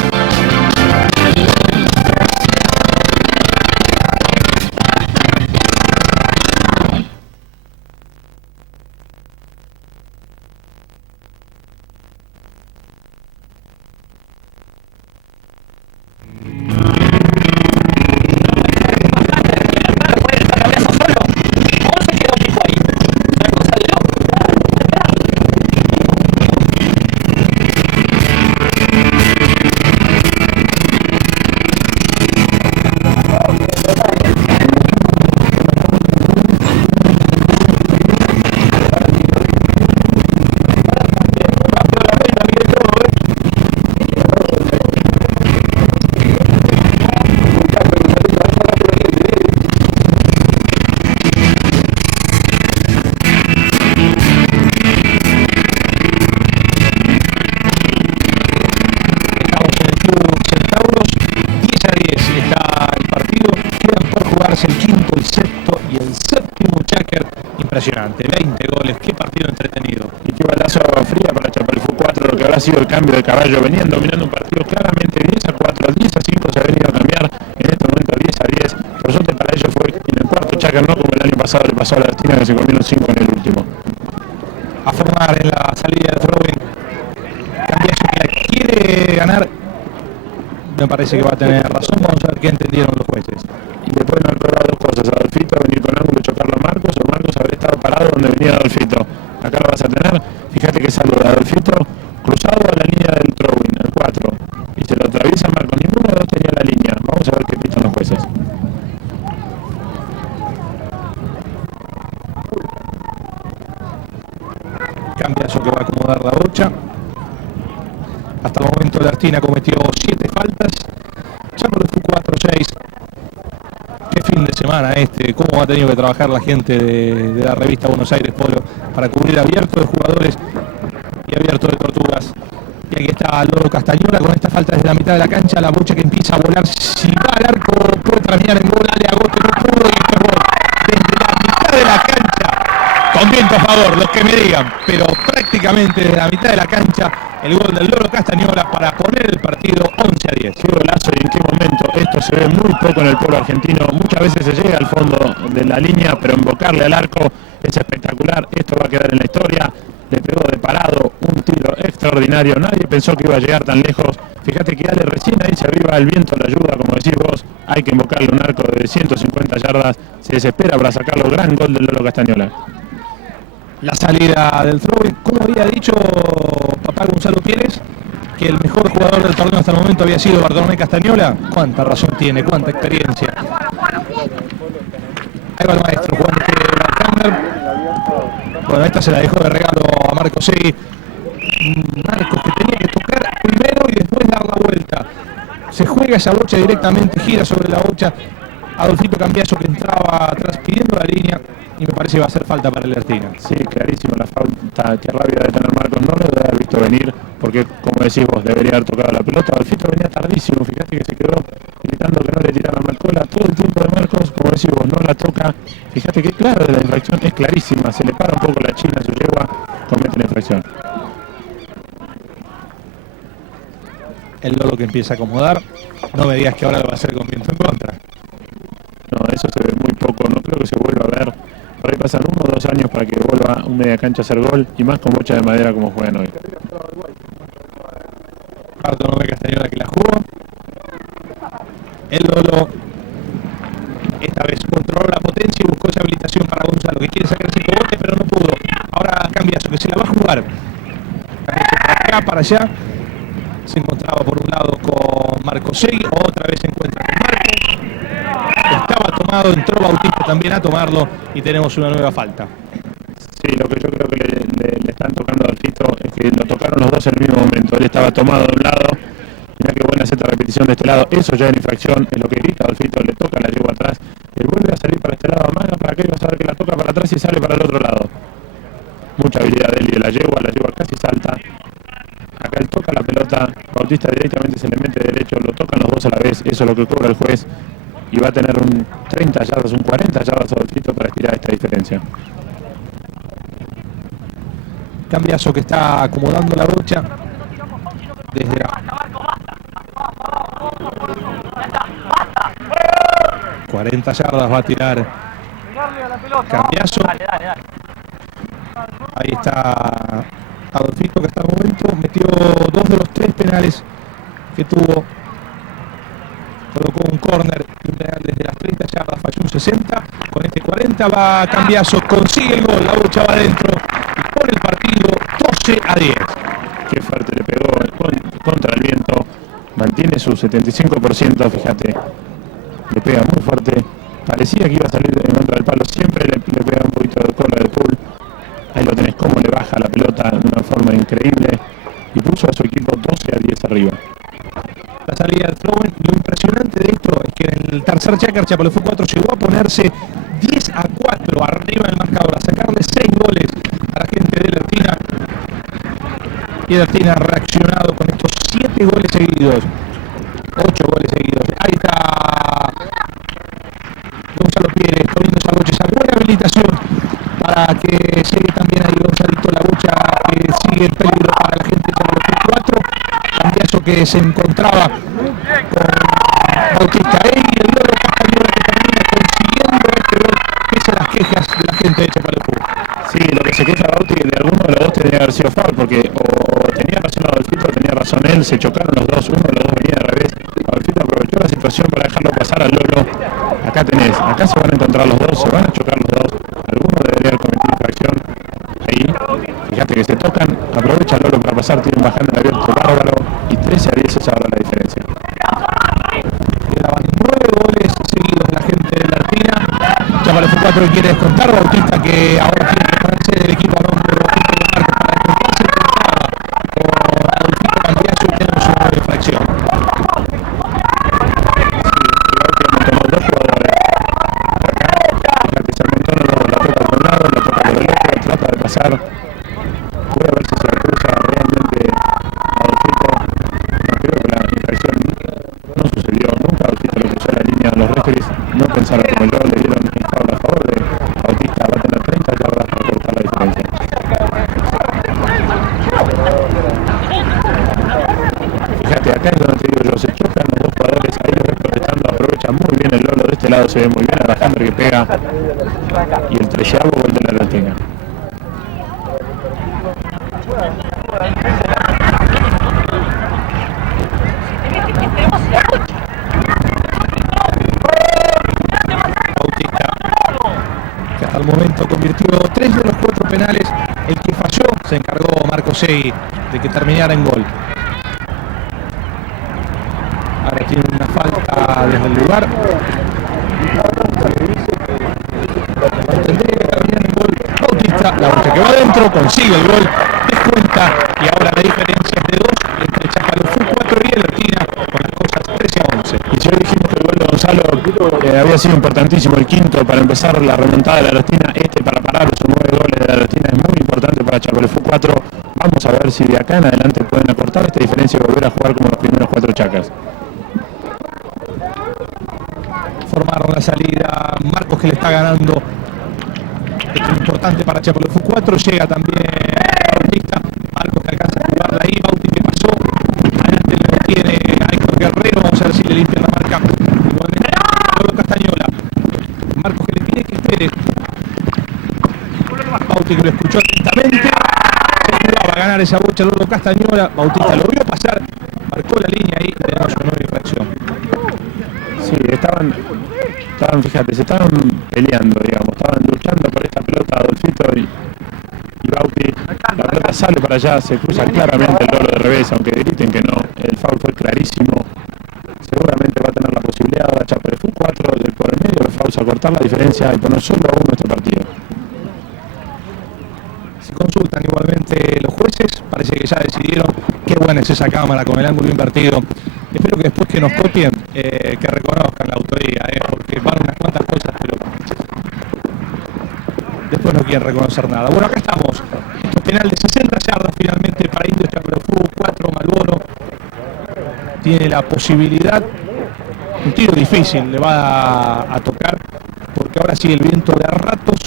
El quinto, el sexto y el séptimo Jagger. Impresionante, 20 goles, qué partido entretenido. Y qué balazo fría para Chapalufú 4, lo que habrá sido el cambio de caballo. Venían dominando un partido claramente 10-4, 10-5 se ha venido a cambiar, en este momento 10-10. Por suerte para ellos fue en el cuarto Jagger, no como el año pasado le pasó a la Argentina, que se comieron 5 en el último. A formar en la salida de Robin. Cambiaso que quiere ganar. Me parece que va a tener razón, vamos a ver qué entendieron los jueces. Y le pueden haber cobrado dos cosas, Adolfito venir con ángulo y chocarlo a Marcos, o Marcos haber estado parado donde venía Adolfito. Acá lo vas a tener, fíjate que salvo de Adolfito cruzado a la línea del throwing, el 4, y se lo atraviesa Marcos, ninguno de los dos tenía la línea. Vamos a ver qué pitan los jueces. Cambiaso que va a acomodar la bocha. Hasta el momento la Argentina cometió 7 faltas. Chapalufú 4-6. Qué fin de semana. semana cómo ha tenido que trabajar la gente de la revista Buenos Aires Polo para cubrir abierto de jugadores y abierto de Tortugas. Y aquí está Loro Castañola con esta falta desde la mitad de la cancha, la bocha que empieza a volar, si va al arco puede terminar en gol, Ale Agote no pudo y esto es gol desde la mitad de la cancha, con viento a favor, los que me digan, pero prácticamente desde la mitad de la cancha el gol del Loro Castañola para poner el partido 11-10. Qué golazo y en qué momento. Esto se ve muy poco en el pueblo argentino, muchas veces se llega al fondo de la línea, pero invocarle al arco es espectacular. Esto va a quedar en la historia. Le pegó de parado un tiro extraordinario, nadie pensó que iba a llegar tan lejos. Fíjate que Ale recién ahí se aviva, el viento le ayuda, como decís vos, hay que invocarle un arco de 150 yardas, se desespera para sacarlo, gran gol del Loro Castañola. La salida del throw, como había dicho papá Gonzalo Pérez, que el mejor jugador del torneo hasta el momento había sido Bartolomé Castañola. Cuánta razón tiene, cuánta experiencia. Ahí va el maestro jugando Bartender. Bueno, esta se la dejó de regalo a Marcos Segui. Marcos que tenía que tocar primero y después dar la vuelta. Se juega esa bocha directamente, gira sobre la bocha. Adolfito Cambiaso que entraba atrás pidiendo la línea y me parece que va a hacer falta para el Ertina. Sí, clarísimo la falta, qué rabia de tener Marcos, no lo debe haber visto venir, porque como decís vos, debería haber tocado la pelota. Adolfito venía tardísimo, fíjate que se quedó gritando que no le tiraran la cola todo el tiempo de Marcos, como decís vos, no la toca. Fíjate que claro, de la infracción es clarísima, se le para un poco la china, su yegua, comete la infracción. El Lolo que empieza a acomodar, no me digas que ahora lo va a hacer con viento en contra. No, eso se ve muy poco, no creo que se vuelva a ver. Por ahí pasan 1 o 2 años para que vuelva un media cancha a hacer gol, y más con bocha de madera como juegan hoy. Bartolomé Castañola que la jugó. El Lolo esta vez controló la potencia y buscó esa habilitación para Gonzalo, que quiere sacar 5 botes pero no pudo. Ahora Cambiaso que se la va a jugar. Para acá, para allá. Se encontraba por un lado con Marcos Segui, otra vez se encuentra con Marcos. Estaba tomado, entró Bautista también a tomarlo y tenemos una nueva falta. Sí, lo que yo creo que le están tocando a Adolfito es que lo tocaron los dos en el mismo momento. Él estaba tomado de un lado, mira qué buena esta repetición de este lado, eso ya es infracción, es lo que grita Adolfito, le toca, la yegua atrás, él vuelve a salir para este lado, amaga para que vas a ver que la toca para atrás y sale para el otro lado. Mucha habilidad de él y de la yegua casi salta. Acá él toca la pelota, Bautista directamente se le mete derecho, lo tocan los dos a la vez, eso es lo que cobra el juez, y va a tener un 30 yardas, un 40 yardas Adolfito para estirar esta diferencia. Cambiaso que está acomodando la bocha desde la 40 yardas va a tirar Cambiaso. Ahí está Adolfito que hasta el momento metió 2 de los 3 penales que tuvo. Colocó un córner y un penal desde las 30 yardas, falló un 60. Con este 40 va Cambiaso, consigue el gol, la bocha va adentro y pone el partido 12-10. Qué fuerte le pegó contra el viento, mantiene su 75%, fíjate, le pega muy fuerte, parecía que iba a salir en contra del palo, siempre le pega un poquito de cola del pool. Ahí lo tenés, cómo le baja la pelota de una forma increíble y puso a su equipo 12-10 arriba. La salida del throw, lo impresionante de esto es que en el tercer checker Chapalefú 4 llegó a ponerse 10-4 arriba del marcador, a sacarle 6 goles a la gente de Ertina. Y Ertina ha reaccionado con estos 7 goles seguidos, 8 goles seguidos. Ahí está Gonzalo Pérez poniendo esa bocha, esa buena habilitación para que llegue también ahí Gonzalito, la bocha que sigue el peligro para la gente de Chapalefú 4. Cambiaso que se encontraba con Bautista y el Loro Castañola que termina consiguiendo este gol pese a las quejas de la gente de Chapalefú. Sí, lo que se queja Bauti de alguno de los dos tenía que haber sido foul, porque o tenía razón Adolfito o tenía razón él, se chocaron los dos, uno de los dos venía de revés. Adolfito aprovechó la situación para dejarlo pasar al Lolo. Acá tenés, acá se van a encontrar los dos, se van a chocar los dos, alguno debería haber cometido infracción. Ahí, fíjate que se tocan, aprovecha Lolo para pasar, tiene un bajón de abierto bárbaro y 13-10 es ahora la diferencia. Quedaban 9 goles seguidos de la gente de la Artina. Chapalefú 4 quiere descontar, Bautista que ahora tiene que ponerse del equipo a nombre de Bautista y Marcos para descontarse, con Adolfito Cambiaso y tenemos una nueva infracción. Sí, igual que hemos tomado 2 jugadores. pasar. Voy a ver si se le cruza realmente a Adolfito. No, creo que la infracción no sucedió nunca. Adolfito lo cruzó la línea. Los referees no pensaron como yo, le dieron el foul a favor de Bautista. Va a tener 30 yardas para cortar la diferencia. Fíjate, acá es donde te digo yo, se chocan los dos jugadores, ahí lo ves protestando, aprovecha muy bien el Lolo, de este lado se ve muy bien a Alejandro que pega, y el 13º gol de la Argentina. Bautista, que hasta el momento convirtió 3 de los 4 penales. El que falló se encargó Marco Segui de que terminara en gol. Ahora tiene una falta desde el lugar. Tendría que terminar en gol Bautista. La bocha que va adentro, consigue el gol, descuenta, y ahora la diferencia es de 2 entre Chapalufú 4 y Alertina, con las cosas 13-11. Y si hoy dijimos que el gol de Gonzalo había sido importantísimo, el quinto para empezar la remontada de la Argentina, para parar esos 9 goles de la Argentina es muy importante para Chapalufú 4. Vamos a ver si de acá en adelante pueden acortar esta diferencia y volver a jugar como los primeros 4 chacas. Formaron la salida, Marcos que le está ganando. Esto es importante para Chapalufú 4, llega también Bautista, Marcos que alcanza a jugarla ahí, Bauti que pasó, adelante lo tiene Héctor Guerrero, vamos a ver si le limpia la marca, igualmente Lolo Castañola, Marcos que le pide que espere, Bauti que lo escuchó atentamente, se jugaba a ganar esa bocha Lolo Castañola, Bautista lo vio pasar, marcó la línea ahí, tenemos una nueva infracción. Sí, estaban, fíjate, se estaban peleando, digamos, estaban luchando por esta pelota Adolfito y Bauti. La pelota sale para allá, se cruza claramente el Lolo de revés, aunque griten que no, el foul fue clarísimo. Seguramente va a tener la posibilidad ahora Chapalufú 4 del por el medio de los fouls a cortar la diferencia y poner solo a 1 este partido. Se consultan igualmente los jueces, parece que ya decidieron. Qué buena es esa cámara con el ángulo invertido. Espero que después que nos copien, que reconozcan la autoría, porque van unas cuantas cosas, pero después no quieren reconocer nada. Bueno, acá estamos. Esto es penal de 60 yardas finalmente para Indios Chapalufú 4, Malboro. Tiene la posibilidad, un tiro difícil le va a tocar, porque ahora sí el viento de a ratos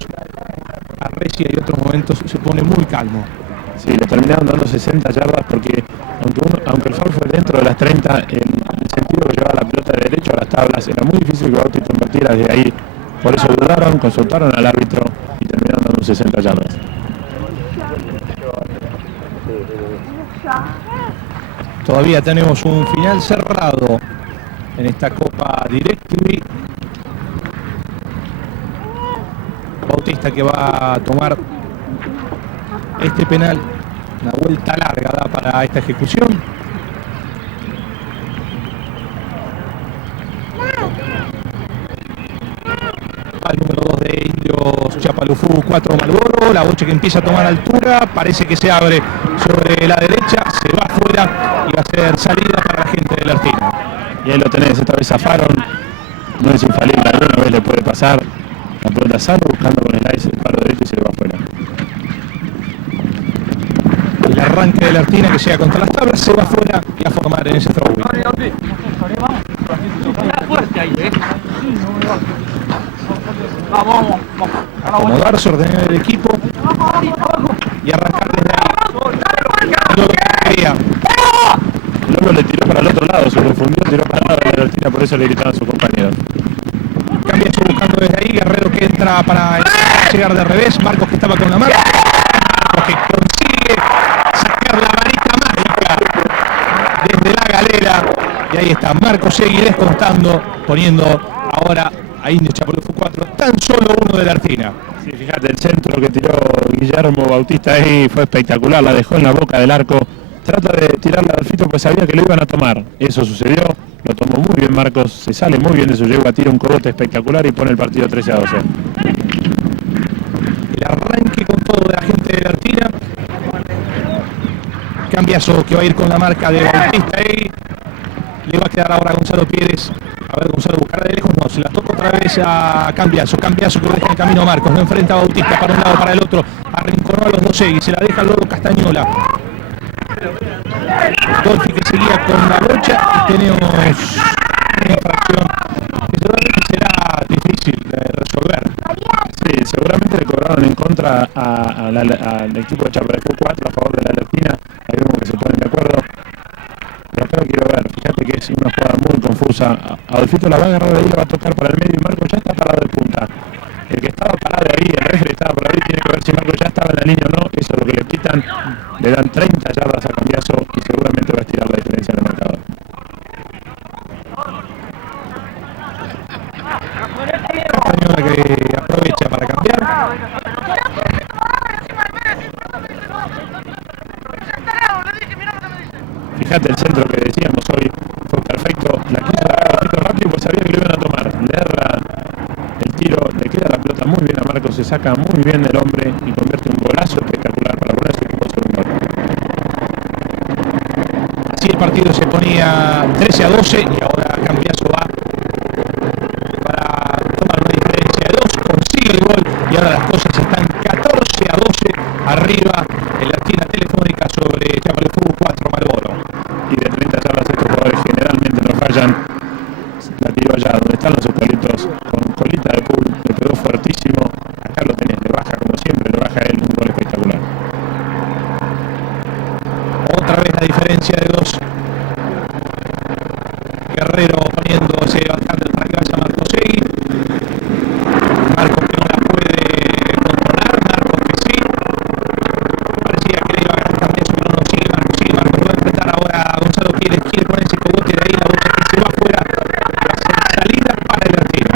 arrecia y otros momentos se pone muy calmo. Sí, le terminaron dando 60 yardas porque aunque el foul fue dentro de las 30, en el sentido que llevaba la pelota de derecho a las tablas, era muy difícil que Bautista convirtiera desde ahí. Por eso dudaron, consultaron al árbitro y terminaron dando 60 yardas. Todavía tenemos un final cerrado en esta Copa DirecTV. Bautista que va a tomar este penal, una vuelta larga da para esta ejecución. Al número 2 de Indios Chapalufú 4, Malboro, la bocha que empieza a tomar altura, parece que se abre sobre la derecha, se va afuera y va a ser salida para la gente de la Argentina. Y ahí lo tenés, esta vez zafaron, no es infalible, alguna vez le puede pasar. La pelota sale buscando con el slice el palo derecho y se le va afuera. El arranque de la Argentina que llega contra las tablas, se va afuera y a formar en ese throw. Acomodarse, ordenar el equipo y arrancar desde ahí. Lolo le tiró para el otro lado, se confundió, tiró para el lado de la Argentina, por eso le gritaron a sus compañeros. Cambia su buscando desde ahí, Guerrero que entra para llegar de revés, Marcos que estaba con la mano, Marcos que consigue sacar la varita mágica desde la galera, y ahí está Marcos Segui descontando, poniendo ahora a Indios Chapalufú 4, tan solo uno de la Argentina. Sí, fíjate, el centro que tiró Guillermo Bautista ahí fue espectacular, la dejó en la boca del arco. Trata de tirarla al Fito porque sabía que lo iban a tomar. Eso sucedió, lo tomó muy bien Marcos, se sale muy bien de su yegua, tira un cogote espectacular y pone el partido 13-12. El arranque con todo de la gente de la Argentina. Cambiazo que va a ir con la marca de Bautista ahí. Le va a quedar ahora a Gonzalo Pérez A ver, Gonzalo, buscar de lejos, no, se la toca otra vez a Cambiaso que lo deja en el camino a Marcos, no enfrenta a Bautista para un lado, para el otro, arrinconó a los dos y se la deja al Loro Castañola. Dolfi que seguía con la brocha y tenemos una infracción que seguramente será difícil de resolver. Sí, seguramente le cobraron en contra al equipo de Chaparejú 4 a favor de la Alertina. Ahí vemos que se ponen de acuerdo. Pero acá lo quiero ver, fíjate que es una jugada muy confusa. Adolfito la va a agarrar de ahí, la va a tocar para el medio y Marco ya está parado de punta. El que estaba parado ahí, el referee estaba por ahí, tiene que ver si Marco ya estaba en la línea o no. Eso es lo que le pitan. Le dan 30 yardas a Cambiaso y seguramente va a estirar la diferencia en el marcador. Castañola que aprovecha para cambiar. Fíjate el centro que decíamos hoy, fue perfecto. La quiso agarrar rápido pues sabía que lo iban a tomar. Le erra el tiro, le queda la pelota muy bien a Marcos, se saca muy bien el hombre y convierte un golazo espectacular para poner su equipo sobre un gol. Así el partido se ponía 13-12 y ahora Cambiaso va para tomar una diferencia de 2, consigue el gol y ahora las cosas están 14-12 arriba en la esquina telefónica sobre Chaparejú 4 Malboro. Y de 30 yardas estos jugadores generalmente no fallan. La tiró allá donde están los eucaliptos con colita de pool, le pegó fuertísimo. Acá lo tenés, le baja como siempre, le baja él, un gol espectacular. Otra vez la diferencia de 2. Guerrero poniéndose bastante para que vaya Marcosegui. Marcos que no la puede controlar, Marcos que sí. Parecía que le iba a ganar también, pero no, sigue Marcos, va a enfrentar ahora a Gonzalo Pérez, quiere poner ese cogote de ahí, la bocha que se va afuera, va a ser salida para el arquero.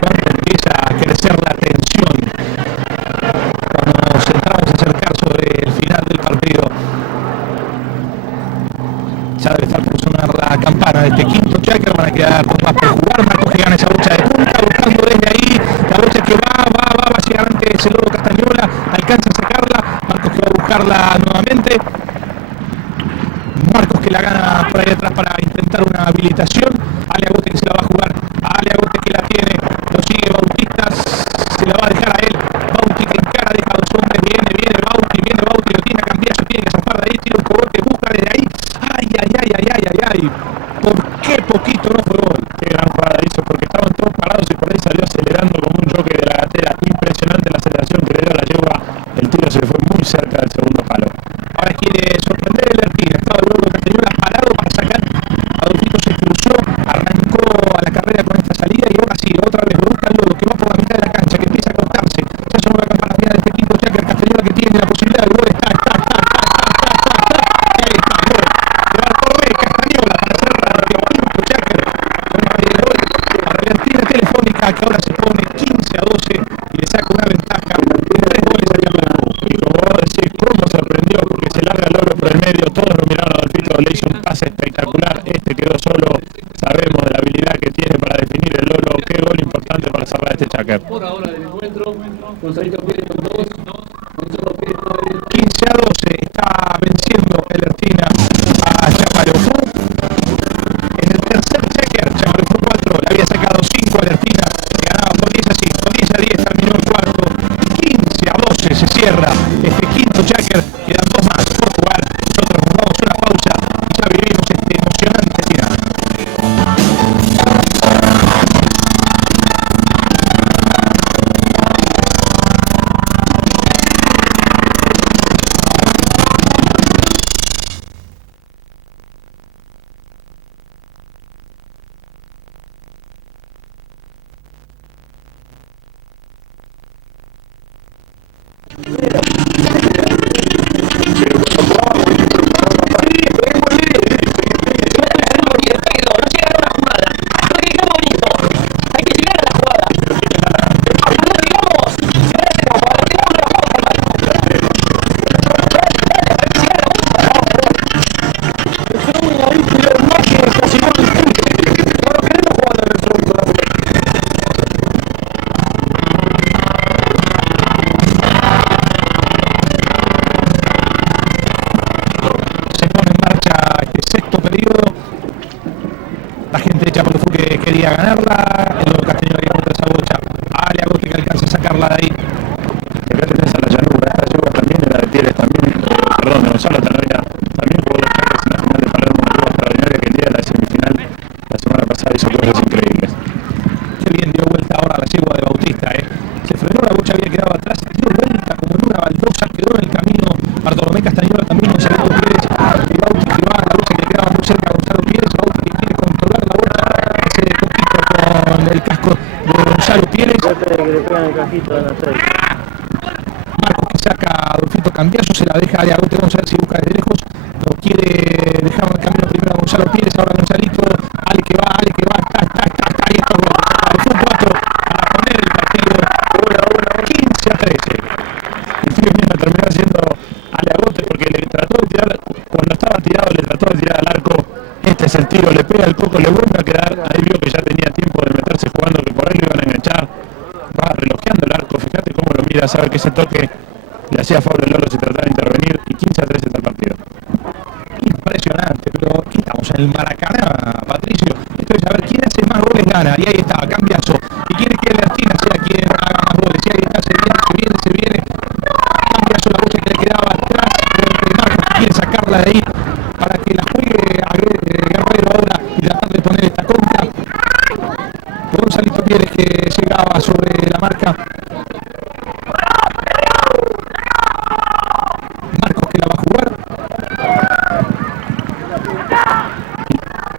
Cuando empieza a crecer la tensión, cuando nos entramos a acercar sobre el final del partido, ya debe estar por sonar la campana de este quinto checker, van a quedar dos más por jugar. Marcos que gana esa bocha de punta, buscando desde ahí, la bocha que va a llegar antes el Loro Castañola, alcanza a sacarla, Marcos que va a buscarla nuevamente, Marcos que la gana por ahí atrás para intentar una habilitación, Ale Agote que se la va a jugar, Ale Agote que la tiene, lo sigue Bautista, se la va a dejar a él, Bauti que encara, deja a dos hombres, viene Bauti, lo tiene a cambiar, se tiene que zafar de ahí, tira un cogote, busca desde ahí, ay, ¿por qué poquito no fue gol? Qué gran jugada hizo, porque estaban todos parados y por ahí salió acelerando como un choque de la gatera. Impresionante la aceleración que le dio a la yegua. El tiro se fue muy cerca del segundo palo. Ahora quiere sorprender el Artigas, estaba el Loro Castañola parado para sacar. Adolfito se cruzó, arrancó a la carrera con esta salida y ahora sí, otra vez busca el Loro que va por la mitad de la cancha, que empieza a cortarse. Ya sonó la campana final de este equipo, ya que el Castañola que tiene la posibilidad del gol está. Ahí está, gol. Le va a correr Castañola para cerrar el quinto checker con el gol para la Artigas Telefónica, que ahora se pone 15-12 y le saca una ventaja de 3 goles a Chaparejú. Y como vos decís, cómo sorprendió, porque se larga el Loro por el medio, todos lo miraron a Adolfito, le hizo un pase espectacular, este quedó solo, sabemos de la habilidad que tiene para definir el Loro, qué gol importante para cerrar este checker. Por ahora del encuentro, Gonzalito Pérez con 2, Gonzalo Pérez 15-12 está venciendo el Ertina a Chaparejú. En el tercer checker, Chaparejú 4, le había sacado 5 a Ertina, ganaba por 10 así, con 10-10 terminó el cuarto, 15-12 se cierra este quinto checker, quedan 2 más por jugar, nosotros nos vamos a una pausa y ya vivimos este emocionante final. a ganarla, el Lolo Castañuela que contra esa bocha, Ale Agote que alcanza a sacarla de ahí. Acá tenés a la llanura, esta yuga también era de Pieles, también, perdón, de Gonzalo Talavera, también jugó dos chacas en la final de Palermo, una jugada extraordinaria que el día de la semifinal, la semana pasada hizo cosas increíbles. Qué bien dio vuelta ahora la yegua de Bautista, se frenó, la bocha había quedado atrás, dio vuelta como en una baldosa, quedó en el camino Bartolomé Castañuela, también Gonzalo Pérez, y Bauti que va, la bocha que quedaba muy cerca a Gonzalo Pérez, Bauti que quiere controlar la bocha, hace de poquito con el casco de Gonzalo Pérez. Marcos que saca a Adolfito Cambiaso, se la deja de Agote González y busca desde lejos, no quiere dejar el camino primero a Gonzalo Pérez, ahora Gonzalito, Ale que va, está, ahí está, fue 4 para poner el partido 15-13. El tío mismo terminó haciendo Ale Agote porque le trató de tirar, cuando estaba tirado le trató de tirar al arco, este es el tiro, le pega el coco, le vuelve a quedar, ahí vio que ya tenía tiempo de meterse jugando, que por ahí lo iban a enganchar, va relojeando el arco, fíjate cómo lo mira, sabe que ese toque le hacía favor al Lolo, se trataba de intervenir y 15-13 está el partido. Impresionante, pero aquí estamos en el Maracaná, Patricio. Esto es saber quién hace más goles gana, y ahí está, Cambiaso, y quiere que Alertina sea quien haga más goles, y ahí está, se viene, Cambiaso, la bocha que le quedaba atrás, de Marcos que quiere sacarla de ahí, para que la juegue a Guerrero ahora, y tratar de poner esta contra. Gonzalito Pérez que llegaba sobre la marca. Marcos que la va a jugar.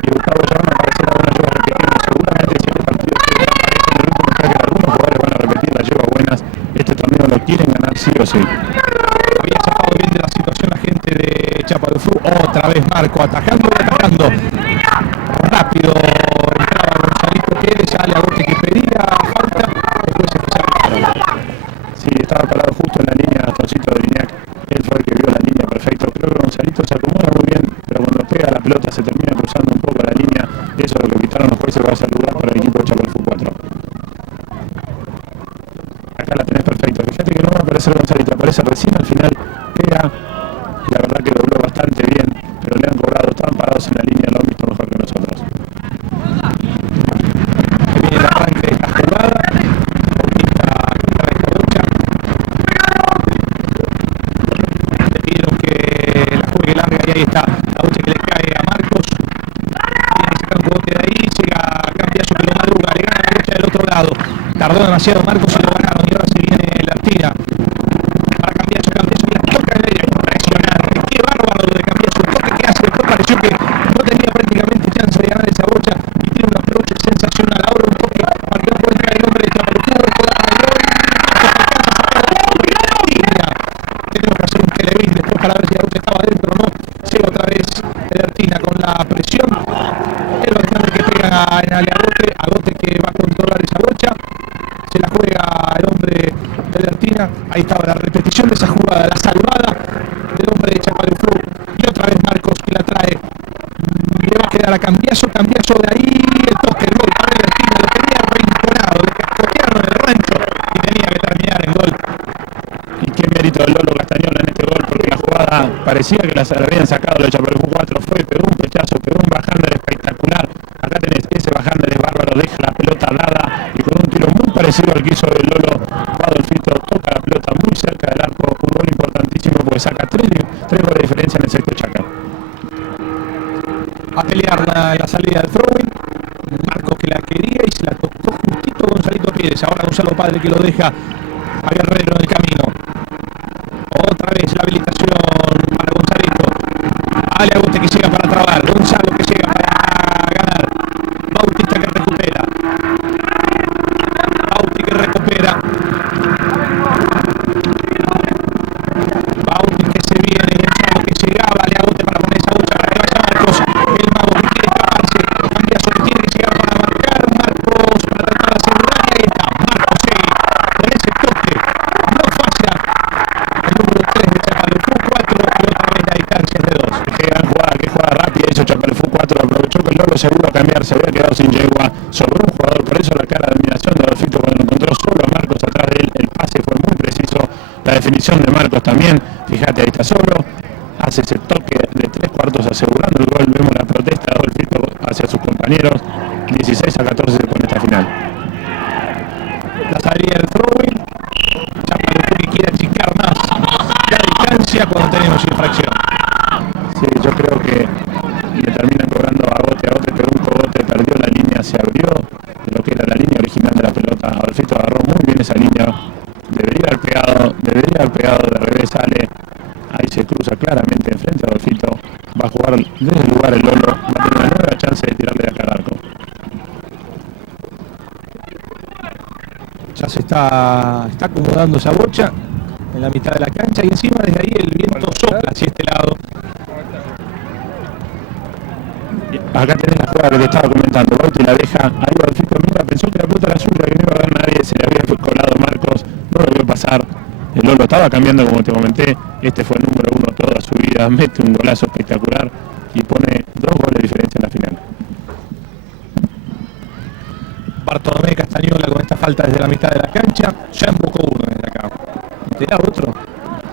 Y Gustavo ya van a aparecer algunas llevas repetiendo, seguramente si este partido se aparece en el último track, algunos jugadores van a repetir las llevas buenas, este torneo lo quieren ganar sí o sí. Había sacado bien de la situación la gente de Chapadufú, otra vez Marco atajando y atajando. Rápido entraba Gonzalito Pérez, ya le Agote que pedía falta, después se ficharon. Sí, estaba parado justo en la línea Gastosito de Lignac, él fue el que vio la línea perfecto, creo que Gonzalito se acomoda muy bien, pero cuando pega la pelota se termina cruzando un poco la línea, eso es lo que quitaron los jueces, va a ser lugar para el equipo de Chapadufú 4. Acá la tenés perfecto, fíjate que no va a aparecer Gonzalito, aparece recién al final, pega, la verdad que dobló bastante bien, pero le han cobrado, estaban parados en la línea, lo han visto mejor que nosotros. Viene el arranque de esta jugada, le pidieron que la juegue larga y ahí está, la bocha que le cae a Marcos, tiene que sacar un bote de ahí, llega Cambiaso que lo madruga, le gana la bocha del otro lado, tardó demasiado Marcos y lo ganaron y ahora se viene la tira para Cambiaso que la toca en el aire, impresionante, qué bárbaro lo de Cambiaso, el toque que hace, después pareció que no tenía prácticamente chance de ganar esa bocha y tiene un aproche sensacional, ahora un toque para que no pueda entrar el hombre de Chapadufú, recordaba el gol, alcanza a sacar la tira, tenemos que hacer un televis después para ver si la bocha estaba adentro o no, llega otra vez Alertina con la presión, el bastante que pega en Agote que va a controlar esa bocha, se la juega el hombre de Alertina, ahí estaba la repetición de esa jugada, la salvada del hombre de Chapadufú, y otra vez Marcos que la trae, le va a quedar a Cambiaso de ahí, el toque, el gol para Alertina, lo tenía reincorporado, le cascotearon el rancho y tenía que terminar el gol. Y qué mérito del Lolo Castañuela en este gol, porque la jugada parecía que la habían sacado los Chapadufú 4, pegó un pechazo, pegó un bajándole espectacular, acá tenés ese bajándole bárbaro, deja la pelota dada y con un tiro muy parecido al que hizo el Lolo Adolfito, toca la pelota muy cerca del arco, un gol importantísimo porque saca 3 goles de diferencia en el sexto Chaca. A pelear la salida del throwing, Marcos que la quería y se la tocó justito Gonzalito Pérez, ahora Gonzalo Padre que lo deja a Guerrero en el camino. Otra vez la habilitación para Gonzalito. Ale Agote que llega para trabar. Gonzalo que llega para ganar. Bautista que recupera. Bauti que recupera. Bauti que se viene. Gonzalo que llegaba. Ale Agote para poner esa lucha para que vaya Marcos. El mago que quiere escaparse. Cambiaso que tiene que llegar para marcar. Marcos para tratar de asegurar. Y ahí está. Marcos sigue con ese toque. No falla. El número 3 de Chapadufú 4 y otra vez la distancia es de 2. Qué jugada rápida hizo Chapadufú 4, aprovechó que el Lolo seguro a cambiar, se había quedado sin yegua, sobró un jugador, por eso la cara de dominación de Adolfito cuando lo encontró solo a Marcos atrás de él, el pase fue muy preciso, la definición de Marcos también, fíjate ahí está solo, hace ese toque de 3/4 asegurando el gol, vemos la protesta de Adolfito hacia sus compañeros, 16-14 ahí el throwing. Chapalucú que quiere achicar más la distancia cuando tenemos infracción. Sí, yo creo que le terminan cobrando a Gote, pegó un cogote, perdió la línea, se abrió de lo que era la línea original de la pelota. Adolfito agarró muy bien esa línea, debería haber pegado de revés, sale, ahí se cruza claramente enfrente a Adolfito, va a jugar desde el lugar el Lolo, va a tener una nueva chance de tirarle acá al arco. Ya se está acomodando esa bocha en la mitad de la cancha y encima desde ahí el viento sopla hacia este lado. Acá tenés la jugada que te estaba comentando, Bauti la deja, ahí Adolfito mira, pensó que la pelota era suya, que no iba a haber nadie, se le había colado Marcos, no lo vio pasar, el Lolo estaba cambiando como te comenté, este fue el número 1 toda su vida, mete un golazo espectacular y pone 2 goles de diferencia en la final. Bartolomé Castañola con esta falta desde la mitad de la cancha, ya embocó uno desde acá. ¿Te da otro?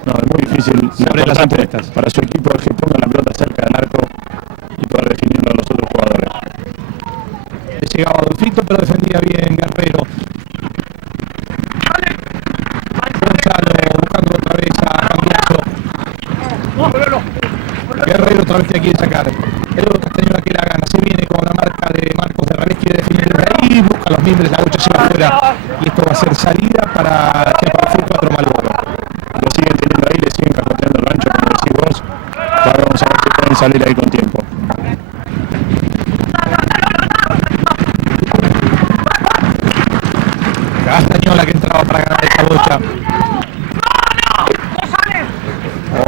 No, es muy difícil, Se abren las apuestas para su equipo es que ponga la pelota cerca del arco y poder definirlo a los otros jugadores. Le llegaba Adolfito, pero defendía bien Guerrero. Gonzalo buscando otra vez a Cambiaso. Guerrero otra vez que quiere sacar. El Lolo Castañola que la gana, se viene con la marca de Marcos de revés, quiere definir desde ahí, busca los miembros, la bocha se va afuera y esto va a ser salida para Chapalucú 4 Malboro. Lo siguen teniendo ahí, le siguen cajoteando el rancho como decís vos. Ahora vamos a ver si pueden salir ahí con tiempo. Castañola que entraba para ganar esta bocha.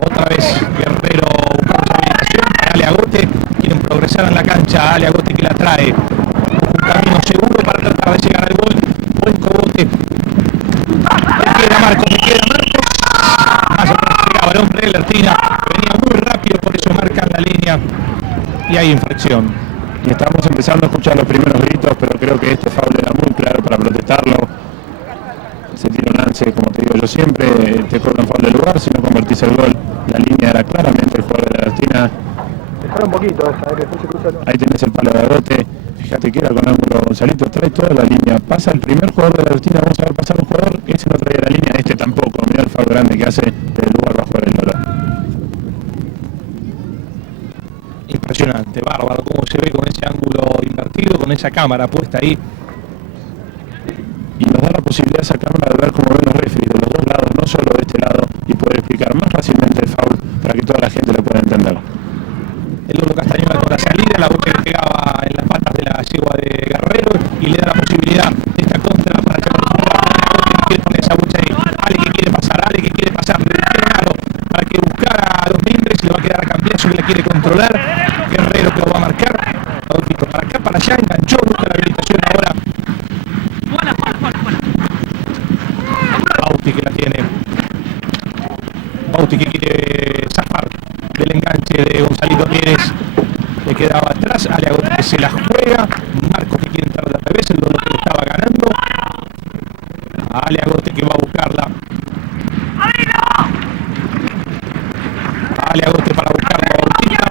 Otra vez Guerrero buscando su habilitación para Ale Agote. Quieren progresar en la cancha. Ale Agote que la trae. Un camino seguro para tratar de llegar al gol. Buen cogote. Me queda Marcos. Más atrás llegaba el hombre de Lertina. Venía muy rápido, por eso marcan la línea. Y hay infracción. Y estamos empezando a escuchar los primeros gritos, pero creo que este foul era muy claro para protestarlo. Se tira un lance, como te digo yo siempre, te cobran foul del lugar, si no convertís el gol. La línea era claramente el jugador de la Lertina. Dejala un poquito esa, que después se cruza todo. Ahí tenés el palo de Agote. Fíjate que era con ángulo Gonzalito, trae toda la línea. Pasa el primer jugador de la Lertina, vamos a ver pasar un jugador, ese no trae la línea, este tampoco. Mirá el foul grande que hace, desde el lugar va a jugar el Lolo. Impresionante, bárbaro, cómo se ve con ese ángulo invertido, con esa cámara puesta ahí. Y nos da la posibilidad esa cámara de ver cómo ven los referees de los dos lados, no solo de este lado, y poder explicar más fácilmente el foul para que toda la gente lo pueda entender. El Lolo Castañola con la salida, la bocha que pegaba en las patas de la yegua de Guerrero y le da la posibilidad de esta contra para que quiere poner esa bocha ahí. Ale que quiere pasar, le tiene claro para que buscara a los miembros, le va a quedar a Cambiaso que la quiere controlar. Guerrero que lo va a marcar. Adolfito para acá, para allá, enganchó, busca la habilitación ahora. Bauti que la tiene. Bauti que quiere zafar del enganche de Gonzalito Pérez. Le quedaba atrás. Ale Agote que se la juega. Marcos que quiere entrar de revés. El Lolo que le estaba ganando. Ale Agote que va a buscarla. Ale Agote para buscarla a Bautista.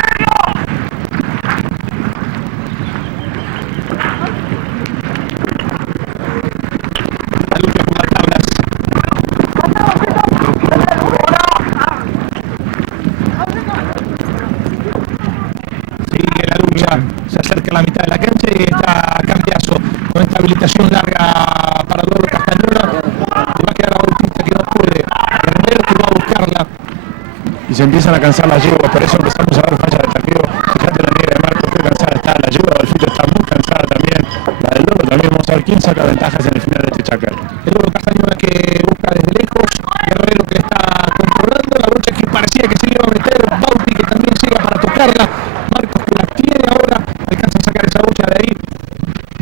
La lucha por las tablas. Sigue la lucha. Se acerca a la mitad de la cancha y está Cambiaso con esta habilitación larga para Lolo Castañola. Le va a quedar a Bautista que no puede. Guerrero que va a buscarla. Y se empiezan a cansar las yeguas, por eso empezamos a ver fallas de taqueo. Fíjate la negra de Marcos, qué cansada está. La yegua de Adolfito está muy cansada también. La del Lolo también. Vamos a ver quién saca ventajas en el final de este chácar. El Lolo Castañola que busca desde lejos. Guerrero que está controlando. La brocha que parecía que se le iba a meter. Bauti que también llega para tocarla. Marcos que la tiene ahora. Alcanza a sacar esa brocha de ahí.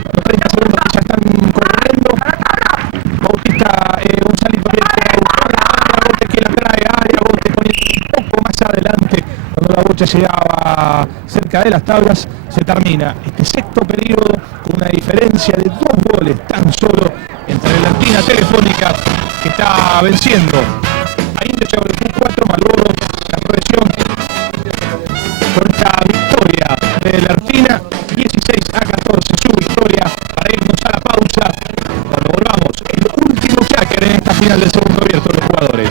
Los 30 segundos que ya están corriendo. Bautista, Gonzalito que va a buscarla. Agote que la trae. Agote poniendo un poco más adelante. Cuando la brocha llegaba cerca de las tablas, se termina este sexto periodo con una diferencia de 2 goles tan solo entre la Lertina Telefónica que está venciendo a Indio Chapalucú 4 Malboro. La progresión con esta victoria de Lertina 16-14, su victoria, para irnos a la pausa. Cuando volvamos, el último Chaker en esta final del segundo abierto de los jugadores.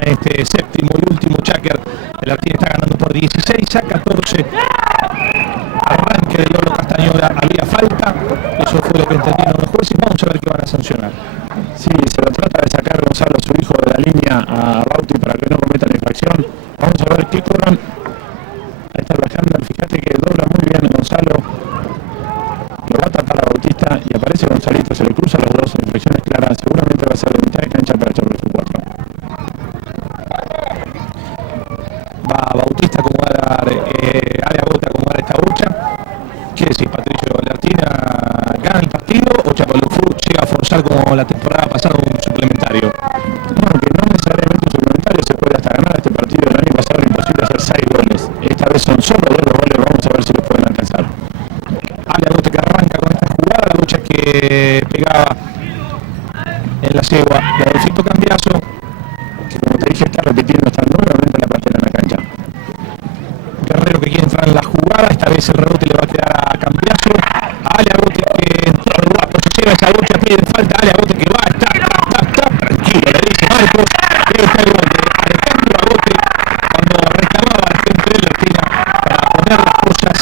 Este séptimo y último Chaker. El Artín está ganando por 16-14. Arranque de Lolo Castañola, había falta, eso fue lo que entendieron los jueces. Vamos a ver qué van a sancionar. Sí, se lo trata de sacar Gonzalo, su hijo, de la línea a Bauti para que no cometa la infracción. Vamos a ver qué cobran. Ahí está bajando, fíjate que dobla muy bien Gonzalo, lo va a tapar a Bautista y aparece Gonzalito, se lo cruza a los dos, infracciones claras, seguramente va a ser de mitad de cancha para echarlo el 4. Va Bautista como va a dar área bota como va a dar esta bocha. ¿Qué decís, Patricio? ¿La Artina gana el partido o Chapalufú llega a forzar como la temporada pasada un suplementario? No, que no necesariamente un suplementario, se puede hasta ganar este partido. El año pasado era imposible hacer 6 goles. Esta vez son solo 2 goles, vamos a ver si lo pueden alcanzar. Área bota que arranca con esta jugada, la bocha que pegaba en la cegua de Adolfito Cambiaso, que como te dije está repitiendo, está nuevamente la patera en la cancha. Guerrero que quiere entrar en la jugada, esta vez el rebote le va a quedar a Cambiaso. Ale Agote que entró al guapo, se lleva esa bocha, pide falta, Ale Agote que va, está, tranquilo, le dice Marcos, ahí está el bote, Alejandro Agote, cuando reclamaba a la gente de la Artina para poner las cosas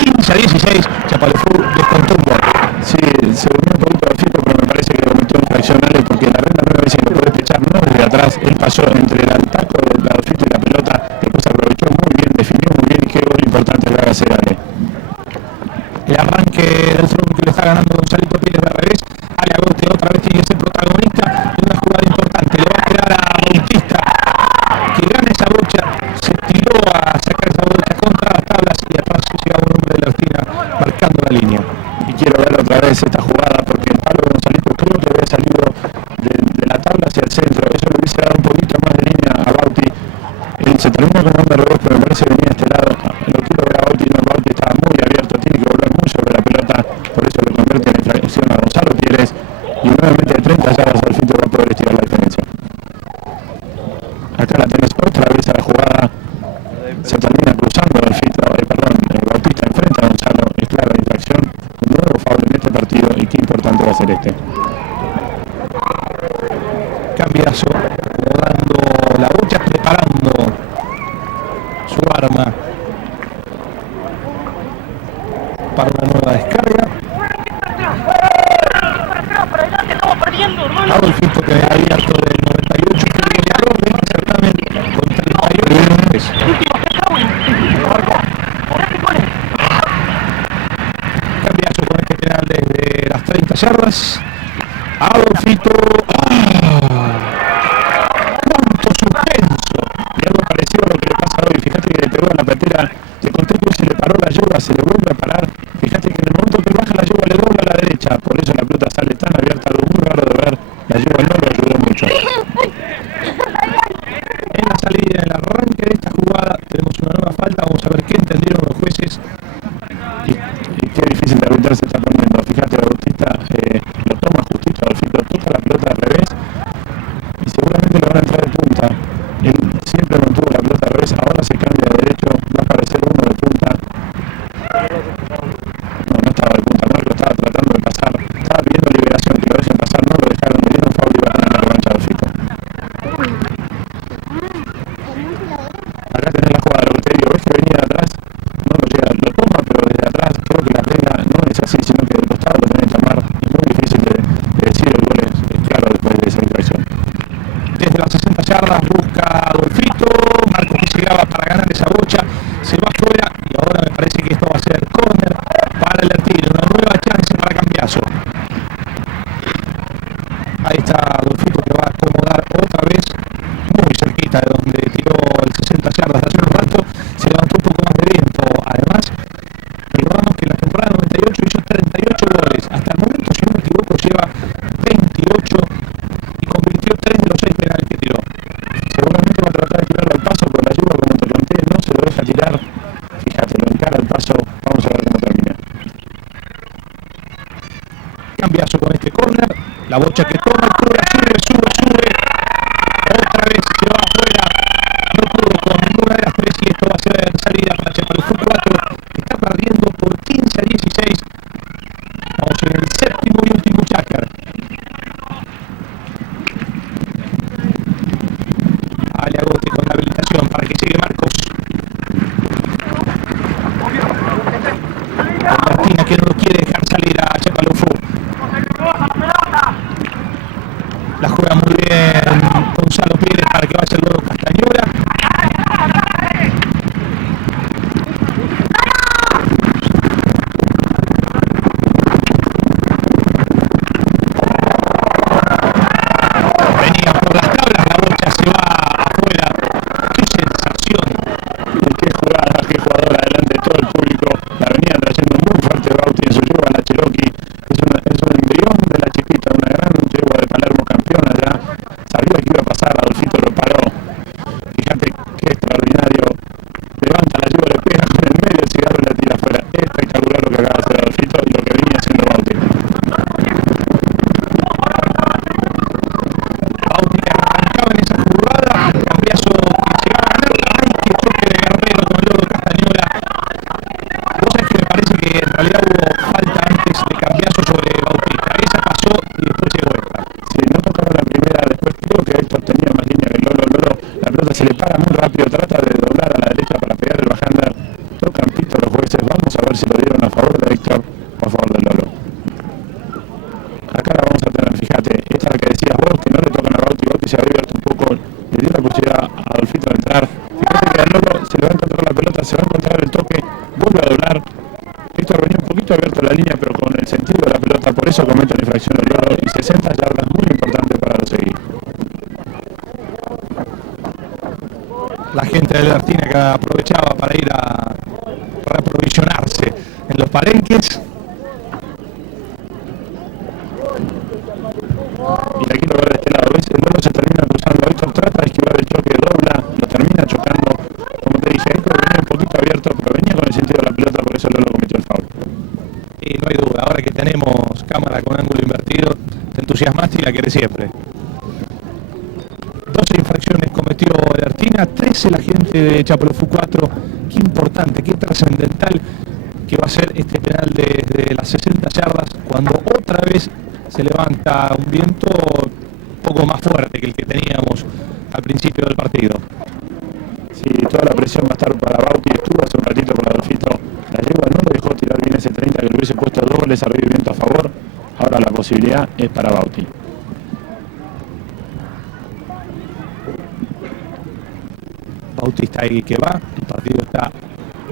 15-16, Chapalufú descontó un bote. Sí, se durmió un poquito de fito, pero me parece que cometió infraccionales porque la renta nueva vez que lo puede pechar, no desde atrás, él pasó entre el taco del Adolfito y la pelota, después aprovechó muy bien, definió muy bien, y qué gol importante le haga ese Ale. El arranque del tronco que le está ganando Gonzalito Pérez de revés. Ale Agote otra vez tiene que ser protagonista de una jugada importante. Le va a quedar a Bautista que gana esa bocha. Se tiró a sacar esa bocha contra las tablas y atrás se llega un hombre de la Artina marcando la línea. Y quiero ver otra vez esta jugada porque el palo de Gonzalito creo que había salido de la tabla hacia el centro. Eso le hubiese dado un poquito más de línea a Bauti. Él se termina con el revés, pero me parece que venía a este lado. Lo quiero ver a Bauti, no, Bauti estaba muy abierto, tiene que volver muy sobre la pelota, por eso lo convierte en infracción a Gonzalo Pérez y nuevamente de 30 yardas al filtro va a poder estirar la diferencia. Acá la tenés otra vez a la jugada, se termina cruzando el filtro, Bautista enfrenta a Gonzalo, es clara la infracción, un nuevo foul en este partido y qué importante va a ser este. Cambiaso acomodando la bocha, preparando su arma para una nueva descarga. Adolfito que había abierto del 98 que le ganó el certamen con 38 goles. Cambiaso con este penal desde las 30 yardas. Adolfito. ¡Cuánto suspenso! Y algo parecido a lo que le pasa hoy. Fíjate que le pegó a la patera, le conté que se le paró la yoga, se le vuelve a parar. Fíjate que en el momento que baja la yoga le dobla a la derecha, por eso la pelota sale tan abierta, algo muy raro de ver. La yoga no le ayudó mucho. En la salida, en el arranque de esta jugada, tenemos una nueva falta. Vamos a ver qué entendieron los jueces. Y qué difícil de arbitrar se está poniendo. Fíjate, Bautista lo toma justito, Adolfito toca la pelota al revés y seguramente lo van a entrar de punta. Él siempre mantuvo la pelota al revés, ahora se cambia de derecho, va a aparecer uno de punta. No estaba de punta, Marco estaba tratando de pasar, estaba pidiendo liberación, que lo dejen pasar, no lo dejaron, le dieron foul y va a ganar la revancha de Adolfito. Acá tenés la jugada, lo que te digo, ves que venía de atrás, no lo llega, lo toma, pero desde atrás creo que la regla no es así, sino que de costado lo tiene que tomar. Es muy difícil de decir, el gol es claro después de esa infracción. Desde las 60 yardas busca Adolfito. Marcos que se llegaba para ganar esa bocha, se va afuera y ahora me parece que esto va a ser córner para el Artino, una nueva chance para Cambiaso. Ahí está Adolfito que va a acomodar otra vez muy cerquita de donde tiró el 60 yardas hace un rato, se levantó un poco más de viento. Además, recordamos que en la temporada 98 hizo 38 goles, hasta el momento si no me equivoco lleva 28 y convirtió 3 de los 6 penales que tiró. Seguramente va a tratar de tirarlo al paso, pero la ayuda con el tocante no se lo deja tirar. Fíjate, lo encara al paso, vamos a ver cómo termina. Cambiazo con este córner, la bocha que toma, el cura, sube, otra vez se va afuera, no pudo con ninguna de las tres y esto va a ser salida para Chapalufú 4, que está perdiendo por 15 a 16, vamos en el séptimo y último chácar. Ale Agote con la habilitación para que llegue Marcos. La Artina que no lo quiere dejar salir a Chapalufú. La juega muy bien Gonzalo Pérez para que vaya luego Castañuela. Venía por las tablas, la bocha se va afuera. ¡Qué sensación! Qué jugada, qué jugador adelante de todo el público. La venía trayendo muy fuerte Bauti en su yegua, la Cherokee. Es un embrión de la chiquita, una gran yegua de Palermo, campeona ya. Sabía que iba a pasar, Adolfito lo paró. Fíjate qué extraordinario. Levanta la yegua, le pega en el medio el cigarro y la tira afuera. Espectacular lo que acaba de hacer Adolfito y lo que venía haciendo Bauti. Bauti que arrancaba en esa jugada, Cambiaso que llegaba a ganar. ¡Ay, qué choque de Guerrero con el loro Castañuela! Vos sabés que me parece que en realidad hubo falta antes de Cambiaso sobre Bautista. Esa pasó y después llegó esta. Si no tocaba la primera, después creo que Héctor tenía más línea que el Lolo. La pelota se le para muy rápido, trata de doblar a la derecha para pegar el bajanda. Tocan pito los jueces, vamos a ver si lo dieron a favor de Héctor o a favor del Lolo. Acá la vamos a tener, fíjate, esta es la que decías vos, que no le tocan a Bauti, Bauti se había abierto un poco, le dio la posibilidad a Adolfito de entrar. Fíjate que el Lolo se le va a encontrar la pelota, se va a encontrar el toque, vuelve a doblar. Héctor venía un poquito abierto la línea, pero con el sentido de la pelota, por eso comete la infracción del Lolo y 60 yardas muy importante para lo seguir. La gente de la Artina que aprovechaba para ir a reaprovisionarse en los palenques. Y la quiero ver de este lado, ¿ves? El Lolo se termina cruzando, Héctor trata de esquivar el choque, dobla, lo termina chocando. Como te dije, Héctor venía un poquito abierto, pero venía con el sentido de la pelota, por eso el Lolo cometió el foul. Y no hay duda, ahora que tenemos cámara con ángulo invertido, te entusiasmaste y la querés siempre. 12 infracciones cometió el Artina, 13 la gente de Chapalufú 4. Qué importante, qué trascendental que va a ser este penal de las 60 yardas cuando otra vez se levanta un viento un poco más fuerte que el que teníamos al principio del partido. Sí, toda la presión va a estar para Bauti, estuvo hace un ratito con Adolfito. La yegua no lo dejó tirar bien ese 30 que le hubiese puesto 2 goles arriba y viento a favor. Ahora la posibilidad es para Bauti. Bautista ahí que va, el partido está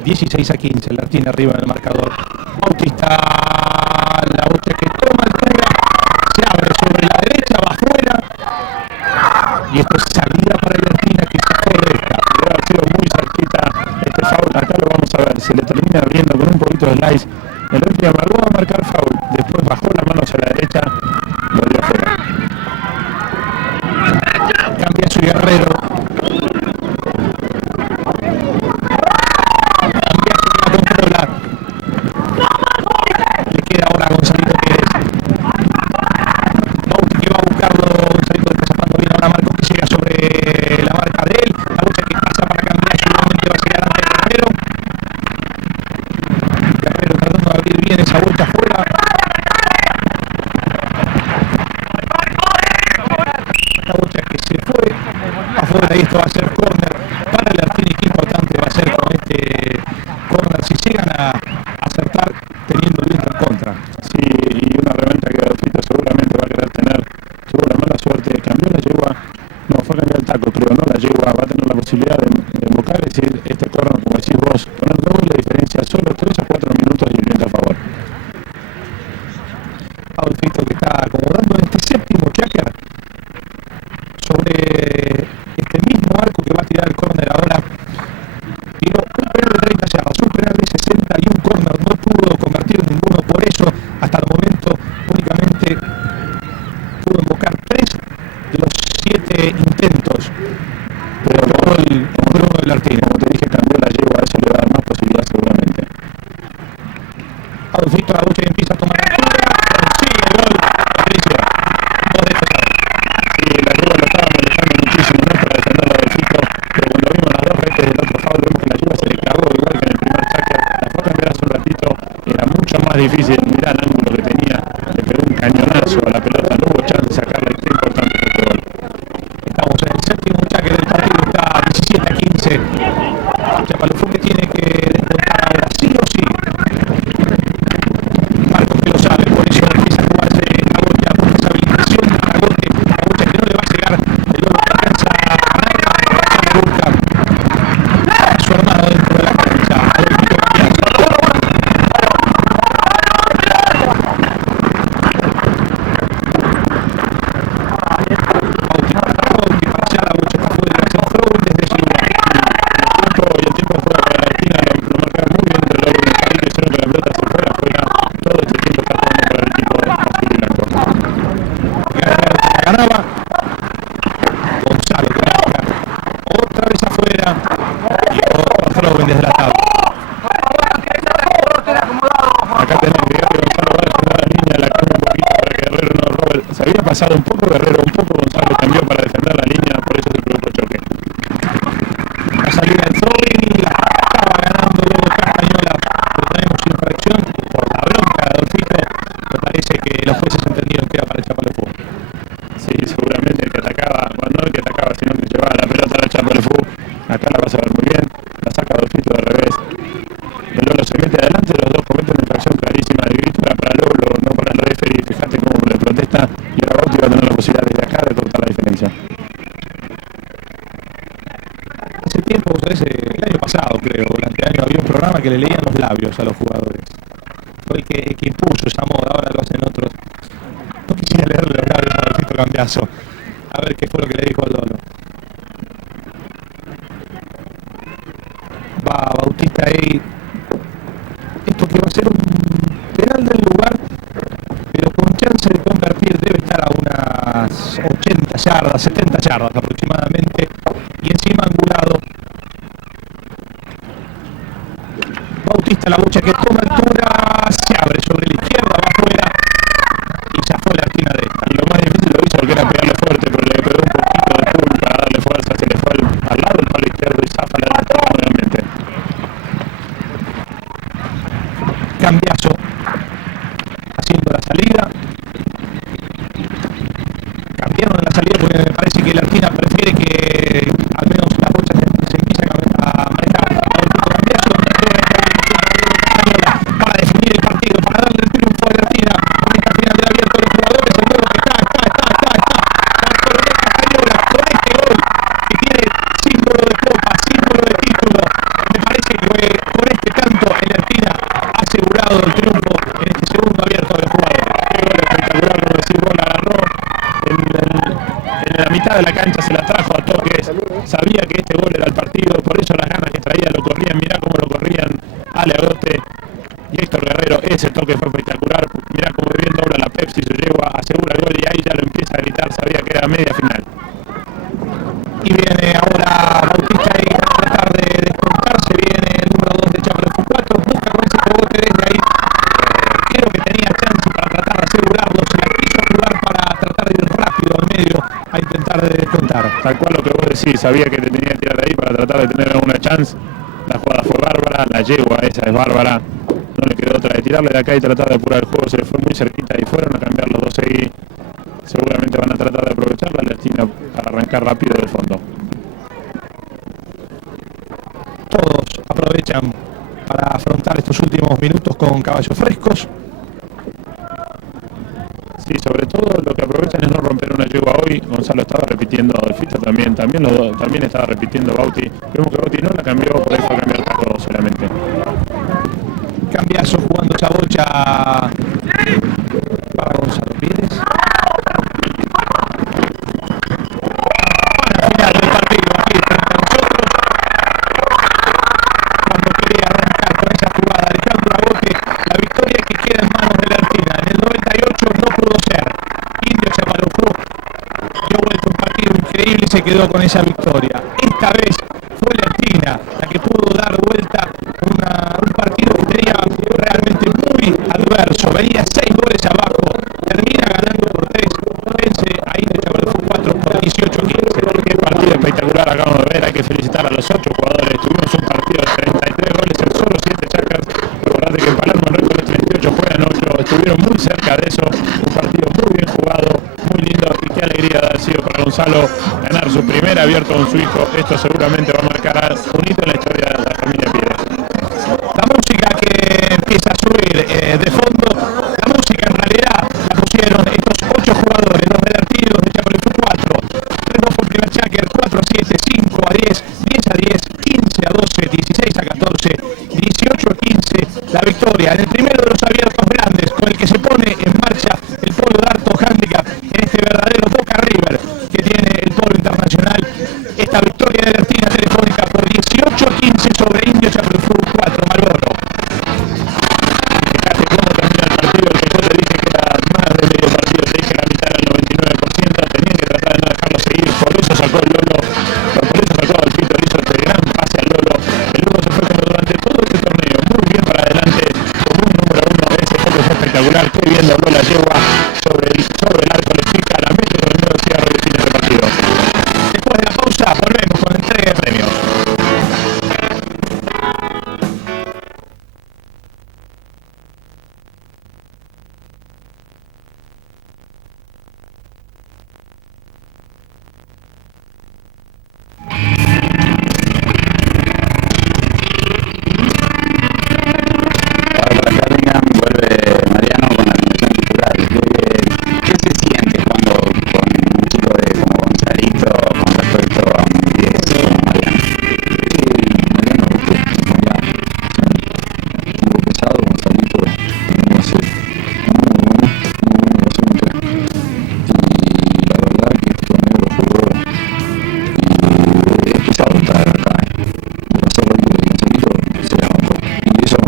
16 a 15, el Artina arriba en el marcador. Bautista, la bocha que toma altura, se abre sobre la derecha, va afuera. Y esto es salida para el Artina que se correcta. Debe haber sido muy cerquita este foul, acá lo vamos a ver, se le termina abriendo con un poquito de slice. El referee amargó a marcar foul, después bajó la mano hacia la derecha, lo dio afuera. Cambia su Guerrero. Le queda ahora a Gonzalito Pérez. Bauti que va a buscarlo. Gonzalito está zapando bien ahora Marcos que llega sobre la marca de él. La bocha que pasa para cambiar. Seguramente va a llegar ante Guerrero. Guerrero tratando de abrir bien esa vuelta afuera. La bocha que se fue afuera y esto va a ser córner para el Artina. Qué importante va a ser con este córner si llegan a acertar teniendo el viento en contra. Sí, y una reventa que Adolfito seguramente va a querer tener. Tuvo la mala suerte, cambió la yegua, no, fue a cambiar el taco, creo, no la yegua, va a tener la posibilidad de invocar decir, este corner, como decís vos, poner doble diferencia, solo 3 a 4 minutos y un viento a favor. Adolfito que está acomodando en este séptimo checker sobre este mismo arco que va a tirar el córner ahora. Tiró un penal de 30 yardas, un penal de 60 y un córner, no pudo convertir ninguno, por eso hasta el momento únicamente pudo invocar 3 de los 7 intentos. Pero logró el número 1 del Artino. Como te dije, cambió la yegua, eso le va a dar más posibilidad seguramente. Adolfito la Bocha empieza a tomar altura, consigue el gol de felicidad. 2 de estos. Sí, la yegua lo estaba molestando muchísimo, no para defender a Adolfito, pero cuando vimos las dos redes del otro foul, vemos que la yegua se le clavó igual que en el primer checker. La fue a cambiar hace un ratito, era mucho más difícil, mirá el ángulo que tenía, le pegó un cañonazo a la pelota, no hubo chance de sacarla, y qué importante fue este gol. Estamos en el séptimo checker del partido, está 17 a 15. Chapalufú que tiene que descontar ahora sí o sí. Marcos que lo sabe, por eso empieza a jugarse Agote, a poner esa habilitación de Agote, Agote que no le va a llegar, el gol que alcanza a busca a su hermano dentro de la cancha, Adolfito Cambiaso. Bauti para allá, la Bocha está fuera, hace throw desde su lugar. Y el tiempo fuera para la Argentina lo marcaron muy bien entre los dos ahí, que hicieron que la pelota se fuera afuera. Todo este tiempo está jugando para el equipo azul y blanco. Ganaba Gonzalo que marca otra vez afuera y otro throw desde la tabla. Acá tenemos que Gonzalo va a defender a la línea, la cambia un poquito para que Guerrero no robe. Se había pasado un poco Guerrero, un poco Gonzalo cambió para defender la línea, por eso se produjo choque. La salida del throwing la estaba ganando luego Castañola, pero tenemos infracción por la bronca de Adolfito. Me parece que los jueces entendieron que era para el Chapalufú. Sí, seguramente el que atacaba, bueno, no el que atacaba, sino que llevaba la pelota a la Chapalufú. Acá la vas a ver muy bien, la saca Adolfito de revés. El Lolo se mete adelante, los dos cometen una infracción clarísima de grito, era para Lolo, no para el referee. Fíjate cómo le protesta y ahora Bauti va a tener la posibilidad desde acá de cortar la diferencia. Hace tiempo, el año pasado creo, el anteaño, había un programa que le leían los labios a los jugadores. Fue el que impuso esa moda, ahora lo hacen otros. No quisiera leerle los labios a Adolfito Cambiaso. A ver qué fue lo que le dijo al Lolo. Va Bautista ahí. Esto que va a ser un penal del lugar, pero con chance de convertir debe estar a unas 80 yardas, 70 yardas aproximadamente, y encima angulado. Bautista la Bocha que toma altura, se abre sobre la izquierda, va afuera y ya fue la esquina de esta. Y lo más difícil lo hizo porque era pegarle fuerte, pero le pegó un poquito de punta, darle fuerza, se le fue al lado del palo izquierdo y zafa la nuevamente. Cambiaso haciendo la salida. Cambiaron la salida porque me parece que la Argentina prefiere que al menos la Bocha se empiece a manejar. Cambiaso para definir el partido, para darle el triunfo a la Argentina en esta final del abierto de los jugadores. El juego que está Castañola con este gol que tiene símbolo de copa, símbolo de título. Me parece que con este tanto en la Argentina ha asegurado el triunfo en este segundo abierto de los jugadores. Qué gol espectacular, como decís vos, la agarró en la mitad de la cancha, se la trajo a toques, sabía que este gol era el partido, por eso las ganas que traía, lo corrían, mirá cómo lo corrían Ale Agote y Héctor Guerrero. Ese toque fue espectacular, mirá cómo bien dobla la Pepsi, se lleva, asegura el gol y ahí ya lo empieza a gritar, sabía que era media final. Y viene ahora Bautista y va a tratar de descontarse, viene el número 2 de Chapalufú 4, busca con ese rebote desde ahí. Creo que tenía chance para tratar de asegurarlo, se la quiso jugar para tratar de ir rápido al medio a intentar de descontar. Tal cual lo que vos decís, sabía que te tenía que tirar ahí para tratar de tener alguna chance. La jugada fue bárbara, la yegua esa es bárbara, no le quedó otra de tirarle de acá y tratar de apurar el juego, se le fue muy cerquita y fueron a cambiar los dos ahí. Seguramente van a tratar de aprovechar la Argentina para arrancar rápido del fondo. Todos aprovechan para afrontar estos últimos minutos con caballos frescos. Sí, sobre todo lo que aprovechan es no romper una yegua hoy, Gonzalo estaba repitiendo, el Fito también estaba repitiendo Bauti. Vemos que Bauti no la cambió, por ahí fue a cambiar taco solamente. Cambiazo jugando esa bocha para Gonzalo Pires. Para el final del partido aquí frente a nosotros. Cuando quiere arrancar con esa jugada Alejandro Agote, la victoria que queda en manos de la Artina. En el 98 no pudo ser. Indio Chaparufú dio vuelta un partido increíble y se quedó con esa victoria. Esta vez fue la Artina la que pudo dar vuelta un partido que tenía realmente muy adverso. Venía 6 goles abajo, termina ganando por 3, vence a Indio Chaparufú 4 por 18-15. Qué partido espectacular acabamos de ver, hay que felicitar a los 8 jugadores. Tuvimos un partido de 33 goles en solo 7 chacras. Recordate que en Palermo el récord de 38 juegan 8, estuvieron muy cerca de eso. Un partido muy bien jugado, muy lindo, y qué alegría de haber sido para Gonzalo ganar su primer abierto con su hijo. Esto seguramente va a marcar un hito en la historia de la familia Pires. La música que empieza a subir de fondo, la música en realidad la pusieron estos 8 jugadores, los de Artino, los de Chaparufú 4, 3 no porque la Chaker, 4 a 7, 5 a 10, 10 a 10, 15 a 12, 16 a 14, 18 a 15, la victoria en el primero de los abiertos grandes con el que se pone en marcha el Polo Darto Handicap en este verdadero Boca River que tiene el Polo Internacional. Esta victoria de la Artina Telefónica por 18 a 15 sobre Indio Chaparufú 4, Malborro. Fíjate cómo termina el partido, el que yo te dije que era más de medio partido, te dije que la mitad era el 99%, tenían que tratar de no dejarlo seguir, por eso sacó el Lolo, por eso sacó al Fito, le hizo este gran pase al Lolo. El Lolo se fue como durante todo este torneo, muy bien para adelante, como un número 1 a veces, porque es espectacular, qué bien dobló la yegua sobre el arco, le pica la mete con el nuevo cierre de fin de partido. Después de la pausa volvemos con la entrega de premios. Para Carlingham vuelve Mariano con la comisión titular. ¿Qué se siente cuando con un chico como Gonzalito con respecto a un 10 como Mariano? Mariano es un poco pesado, Gonzalito no sé, muy asunto. Y la verdad que este torneo lo jugó y es pesado estar acá. Pasó lo que Gonzalito se levantó. Y eso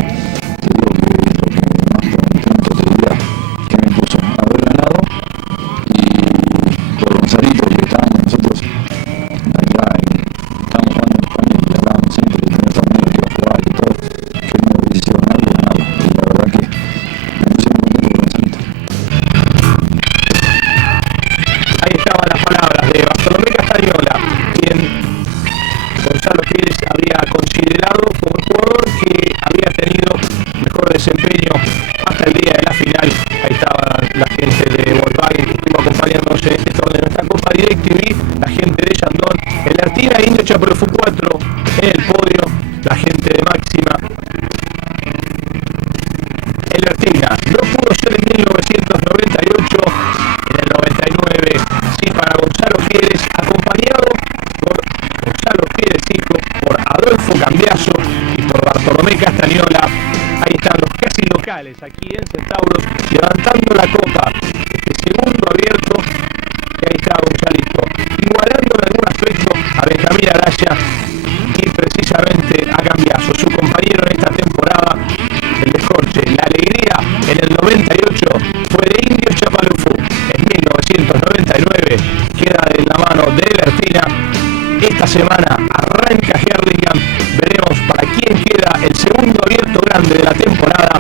te digo que es lo que más contento te diría que me puso haber ganado y por Gonzalito que está en nosotros acá estamos jugando en España y hablábamos siempre de primer torneo que iba a jugar y todo, que no hubiese sido mal de ganarlo. Y la verdad que me puse muy contento por Gonzalito. Ahí estaban las palabras de Bartolomé Castañola, quien Gonzalo Pires había considerado como el jugador que había tenido mejor desempeño hasta el día de la final. Ahí estaba la gente de Volkswagen que estuvo acompañándonos en este torneo. Está Copa DirecTV, la gente de Yandón, el Artina Indio Chaparufú 4 en el podio, la gente de Máxima. El Artina no pudo ser en 1998, en el 99 sí para Gonzalo Pires, acompañado por Gonzalo Pires hijo, por Adolfo Cambiaso y por Bartolomé Castañola. Ahí están los casi locales aquí en Centauros levantando la copa, este segundo abierto, y ahí está Gonzalito igualando en algún aspecto a Benjamín Araya y precisamente a Cambiaso, su compañero en esta temporada. El descorche, la alegría en el 98 fue de Indio Chaparufú. En 1999 queda de la mano de la Artina. Esta semana arranca Herlingham. Veremos para quién queda el segundo abierto grande de la temporada.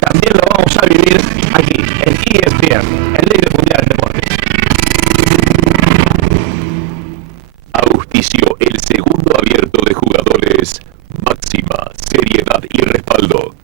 También lo vamos a vivir aquí en ESPN, el Líder Mundial de Deportes. Auspicio el segundo abierto de jugadores. Máxima seriedad y respaldo.